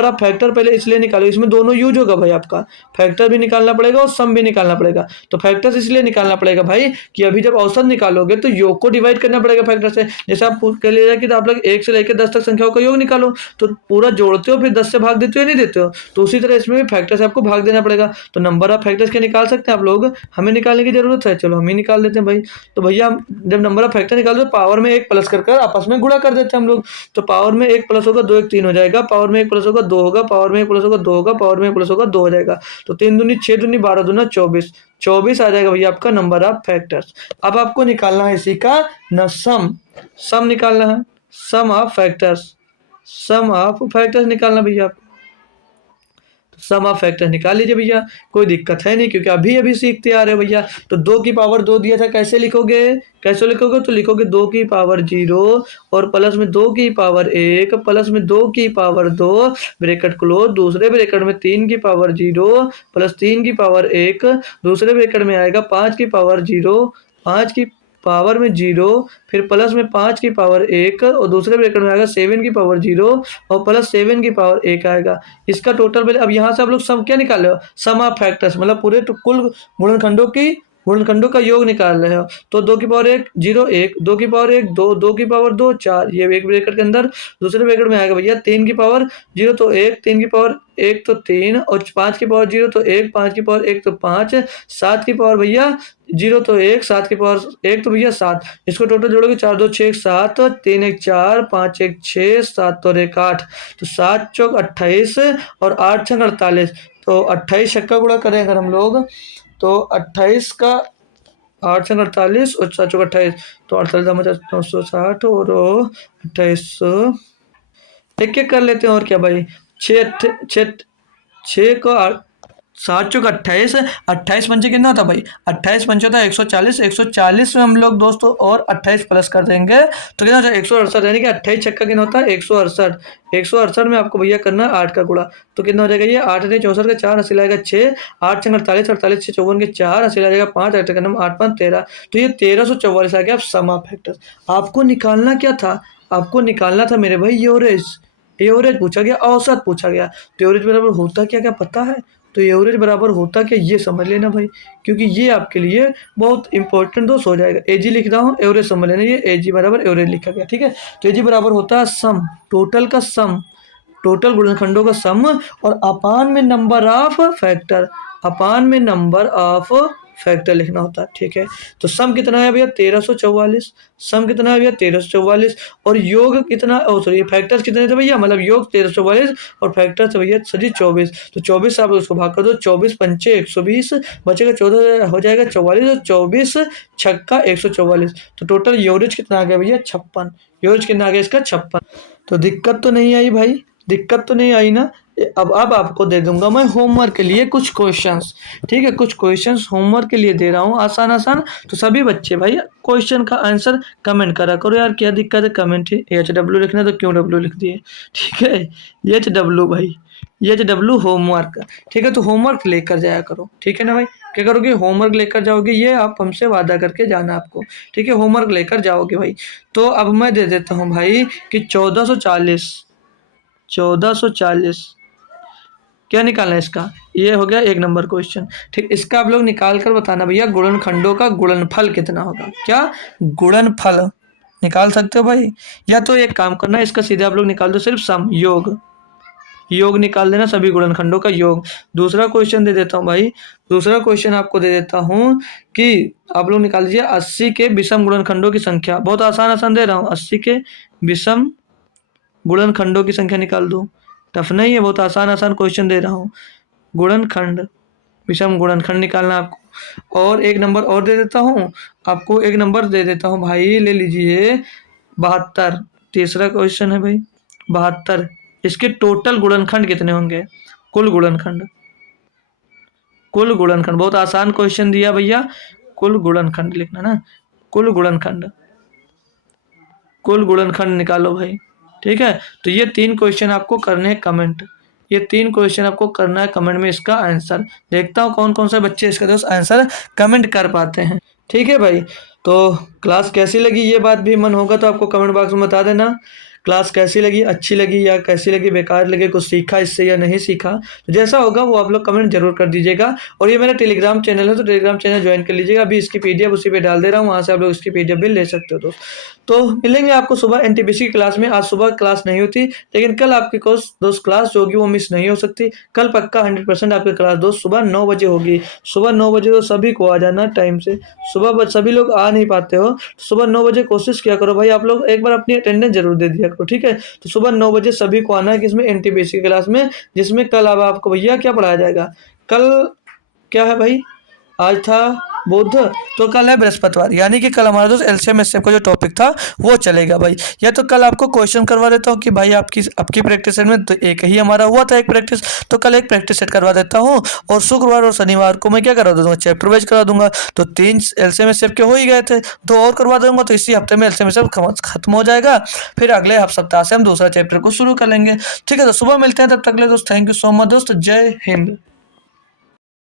ऑफ फैक्टर पहले इसलिए निकालो, इसमें दोनों यूज होगा भाई, आपका फैक्टर भी निकालना पड़ेगा और सम भी निकालना पड़ेगा। तो फैक्टर्स इसलिए निकालना पड़ेगा भाई कि अभी जब औसत निकालोगे तो योग को डिवाइड करना पड़ेगा फैक्टर से। जैसे आप कह लीजिए कि आप लोग 1 से लेकर 10 तक संख्याओं का योग निकालो, तो पूरा जोड़ते हो फिर 10 से भाग देते हो नहीं देते हो, तो उसी तरह इसमें भी फैक्टर से आपको भाग देना पड़ेगा। तो नंबर ऑफ फैक्टर्स के निकाल सकते हैं आप लोग, हमें निकालने की जरूरत है, चलो हम ही निकाल देते हैं भाई। तो भैया हम जब नंबर ऑफ फैक्टर निकाल दो पावर में 1 प्लस कर आपस में गुणा कर देते हैं हम लोग। तो पावर में 1 प्लस होगा 2 1 3 हो जाएगा, पावर में 1 प्लस होगा 2 होगा, पावर में 1 प्लस होगा 2 होगा, पावर में 1 प्लस होगा 2 हो जाएगा। तो 3 दूनी 6 दूनी 12 दूना 24 आ जाएगा भैया आपका नंबर ऑफ फैक्टर्स। अब आपको निकालना है इसी का न सम निकालना है, सम ऑफ फैक्टर्स निकालना भैया आपको। सम ऑफ फैक्टर निकाल लीजिए भैया, कोई दिक्कत है नहीं क्योंकि अभी सीखते आ रहे हो भैया। तो 2 की पावर 2 दिया था, कैसे लिखोगे तो लिखोगे 2 की पावर 0 और प्लस में 2 की पावर 1 प्लस में 2 की पावर 2 ब्रैकेट क्लोज, दूसरे ब्रैकेट में 3 की पावर 0 प्लस 3 की पावर 1, दूसरे ब्रैकेट में आएगा 5 की पावर 0 5 की पावर में 0 फिर प्लस में 5 की पावर 1 और दूसरे ब्रैकेट में आएगा 7 की पावर 0 और प्लस 7 की पावर 1 आएगा। इसका टोटल वैल्यू, अब यहाँ से आप लोग सम क्या निकाल रहे हो, सम ऑफ फैक्टर्स, मतलब पूरे कुल गुणनखंडों का योग निकाल रहे हो। तो 2 की पावर 1 0 1 2 की पावर 1 2 2 की पावर 2 4, ये एक ब्रैकेट के अंदर, दूसरे ब्रैकेट में आएगा भैया 3 की पावर 0 तो 1 3 की पावर 1 तो 3 और 5 की पावर 0 तो 1 5 की पावर 1 तो 5 7 की पावर भैया 0 तो 1 7 की पावर 1 तो भैया 7। इसको टोटल जोड़ोगे 4 2 6 7 3 1 4 5 1 6 7 और 1 8, तो 7 चौक 28 और 8 छंग 48। तो 28 छक्का गुणा करें अगर हम लोग तो 28 का 8 छंग 48 और 7 चौक 28, तो 48 960 और 2800 एक एक कर लेते हैं और क्या भाई, 6 को सात चौक 28, 28 पंचे कितना होता है भाई, 28 पंचे होता है 140, 140 में हम लोग दोस्तों और 28 प्लस कर देंगे तो कितना होता है 168, यानी कि 28 छक्का कितना होता है 168, 168 में आपको भैया करना है 8 का गुणा, तो कितना हो जाएगा ये 8 ने 64 का 4 हंसी लाएगा 6, 8 छंग 48, 48 से 54 के 4 हंसी लाएगा 5, 8 का नंबर 8 5 13, तो ये 1344 आ गया। अब सम ऑफ फैक्टर्स आपको निकालना क्या था, आपको निकालना था मेरे भाई एवरेज, एवरेज पूछा गया, औसत पूछा गया, तो एवरेज बराबर होता क्या क्या पता है, तो एवरेज बराबर होता क्या ये समझ लेना भाई, क्योंकि ये आपके लिए बहुत इंपॉर्टेंट दोस्त हो जाएगा। एजी लिख रहा हूँ, एवरेज समझ लेना, ये एजी बराबर एवरेज लिखा गया, ठीक है। तो एजी बराबर होता है सम, टोटल का सम, टोटल गुणनखंडों का सम, और अपान में नंबर ऑफ फैक्टर, अपान में नंबर ऑफ फैक्टर लिखना होता है, ठीक है। तो सम कितना है भैया 1344, सम कितना है भैया 1344, और योग कितना, सॉरी फैक्टर्स कितने थे भैया, मतलब योग 1344 और फैक्टर थे भैया सजी 24, तो 24 से आप उसको भाग कर दो, 24 पंचे 120 बचेगा 14 हो जाएगा 44, और 24 छक्का 144, तो टोटल एवरेज कितना आ गया भैया 56, एवरेज कितना आ गया इसका 56। तो दिक्कत तो नहीं आई भाई, दिक्कत तो नहीं आई ना। अब आपको दे दूंगा मैं होमवर्क के लिए कुछ क्वेश्चंस, ठीक है, कुछ क्वेश्चंस होमवर्क के लिए दे रहा हूँ आसान आसान, तो सभी बच्चे भाई क्वेश्चन का आंसर कमेंट करा करो यार, क्या दिक्कत है कमेंट, HW लिखना तो क्यों W लिख दिए, ठीक है, HW भाई, HW होमवर्क, ठीक है, तो होमवर्क लेकर जाया करो, ठीक है ना भाई, क्या करोगे होमवर्क लेकर जाओगे, ये आप हमसे वादा करके जाना आपको, ठीक है, होमवर्क लेकर जाओगे भाई। तो अब मैं दे देता हूँ भाई कि 1440, 1440 क्या निकालना है इसका, ये हो गया 1 नंबर क्वेश्चन, ठीक, इसका आप लोग निकाल कर बताना भैया गुणनखंडों का गुणनफल कितना होगा, क्या गुणनफल निकाल सकते हो भाई, या तो एक काम करना इसका सीधे आप लोग निकाल दो सिर्फ सम, योग, योग निकाल देना सभी गुणनखंडों का योग। दूसरा क्वेश्चन दे देता हूँ भाई, दूसरा क्वेश्चन आपको दे देता हूँ कि आप लोग निकाल दीजिए 80 के विषम गुणनखंडों की संख्या, बहुत आसान आसान दे रहा हूँ, 80 के विषम गुणनखंडों की संख्या निकाल दो, टफ नहीं है, बहुत आसान आसान क्वेश्चन दे रहा हूँ, गुणनखंड विषम गुणनखंड निकालना आपको। और एक नंबर और दे देता हूँ आपको, एक नंबर दे देता हूँ भाई, ले लीजिए 72, तीसरा क्वेश्चन है भाई 72, इसके टोटल गुणनखंड कितने होंगे, कुल गुणनखंड, कुल गुणनखंड, बहुत आसान क्वेश्चन दिया भैया, कुल गुणनखंड लिखना ना, कुल गुणनखंड, कुल गुणनखंड निकालो भाई, ठीक है। तो ये 3 क्वेश्चन आपको करने हैं कमेंट, ये 3 क्वेश्चन आपको करना है कमेंट में इसका आंसर, देखता हूँ कौन कौन से बच्चे इसका दोस्त आंसर कमेंट कर पाते हैं, ठीक है भाई। तो क्लास कैसी लगी ये बात भी मन होगा तो आपको कमेंट बॉक्स में बता देना, क्लास कैसी लगी, अच्छी लगी या कैसी लगी, बेकार लगे, कुछ सीखा इससे या नहीं सीखा, तो जैसा होगा वो आप लोग कमेंट जरूर कर दीजिएगा। और ये मेरा टेलीग्राम चैनल है, तो टेलीग्राम चैनल ज्वाइन कर लीजिएगा, अभी इसकी PDF उसी पे डाल दे रहा हूँ, वहाँ से आप लोग इसकी PDF भी ले सकते हो दोस्त। तो मिलेंगे आपको सुबह NTPC की क्लास में, आज सुबह क्लास नहीं होती लेकिन कल आपकी दोस्त क्लास जो होगी वो मिस नहीं हो सकती, कल पक्का 100% आपकी क्लास दोस्त सुबह 9 बजे होगी, सुबह 9 बजे तो सभी को आ जाना टाइम से, सुबह सभी लोग आ नहीं पाते हो तो सुबह 9 बजे कोशिश किया करो भाई, आप लोग एक बार अपनी अटेंडेंस जरूर दे दिया करो, ठीक है। तो सुबह 9 बजे सभी को आना है किसमें, NTPC की क्लास में, जिसमें कल अब आपको भैया क्या पढ़ाया जाएगा, कल क्या है भाई, आज था बुध, तो कल है बृहस्पतिवार, यानी कि कल हमारा दोस्त LCM SCM का जो टॉपिक था वो चलेगा भाई। या तो कल आपको क्वेश्चन करवा देता हूँ कि भाई आपकी प्रैक्टिस सेट में तो एक ही हमारा हुआ था एक प्रैक्टिस, तो कल एक प्रैक्टिस सेट करवा देता हूँ, और शुक्रवार और शनिवार को मैं क्या करा दूंगा, चैप्टर वाइज करा दूंगा, तो 3 LCM SCM के हो ही गए थे, 2 और करवा दूंगा, तो इसी हफ्ते में LCM SCM खत्म हो जाएगा, फिर अगले सप्ताह से हम दूसरा चैप्टर को शुरू कर लेंगे, ठीक है। तो सुबह मिलते हैं, तब तक ले दोस्त थैंक यू सो मच दोस्त, जय हिंद।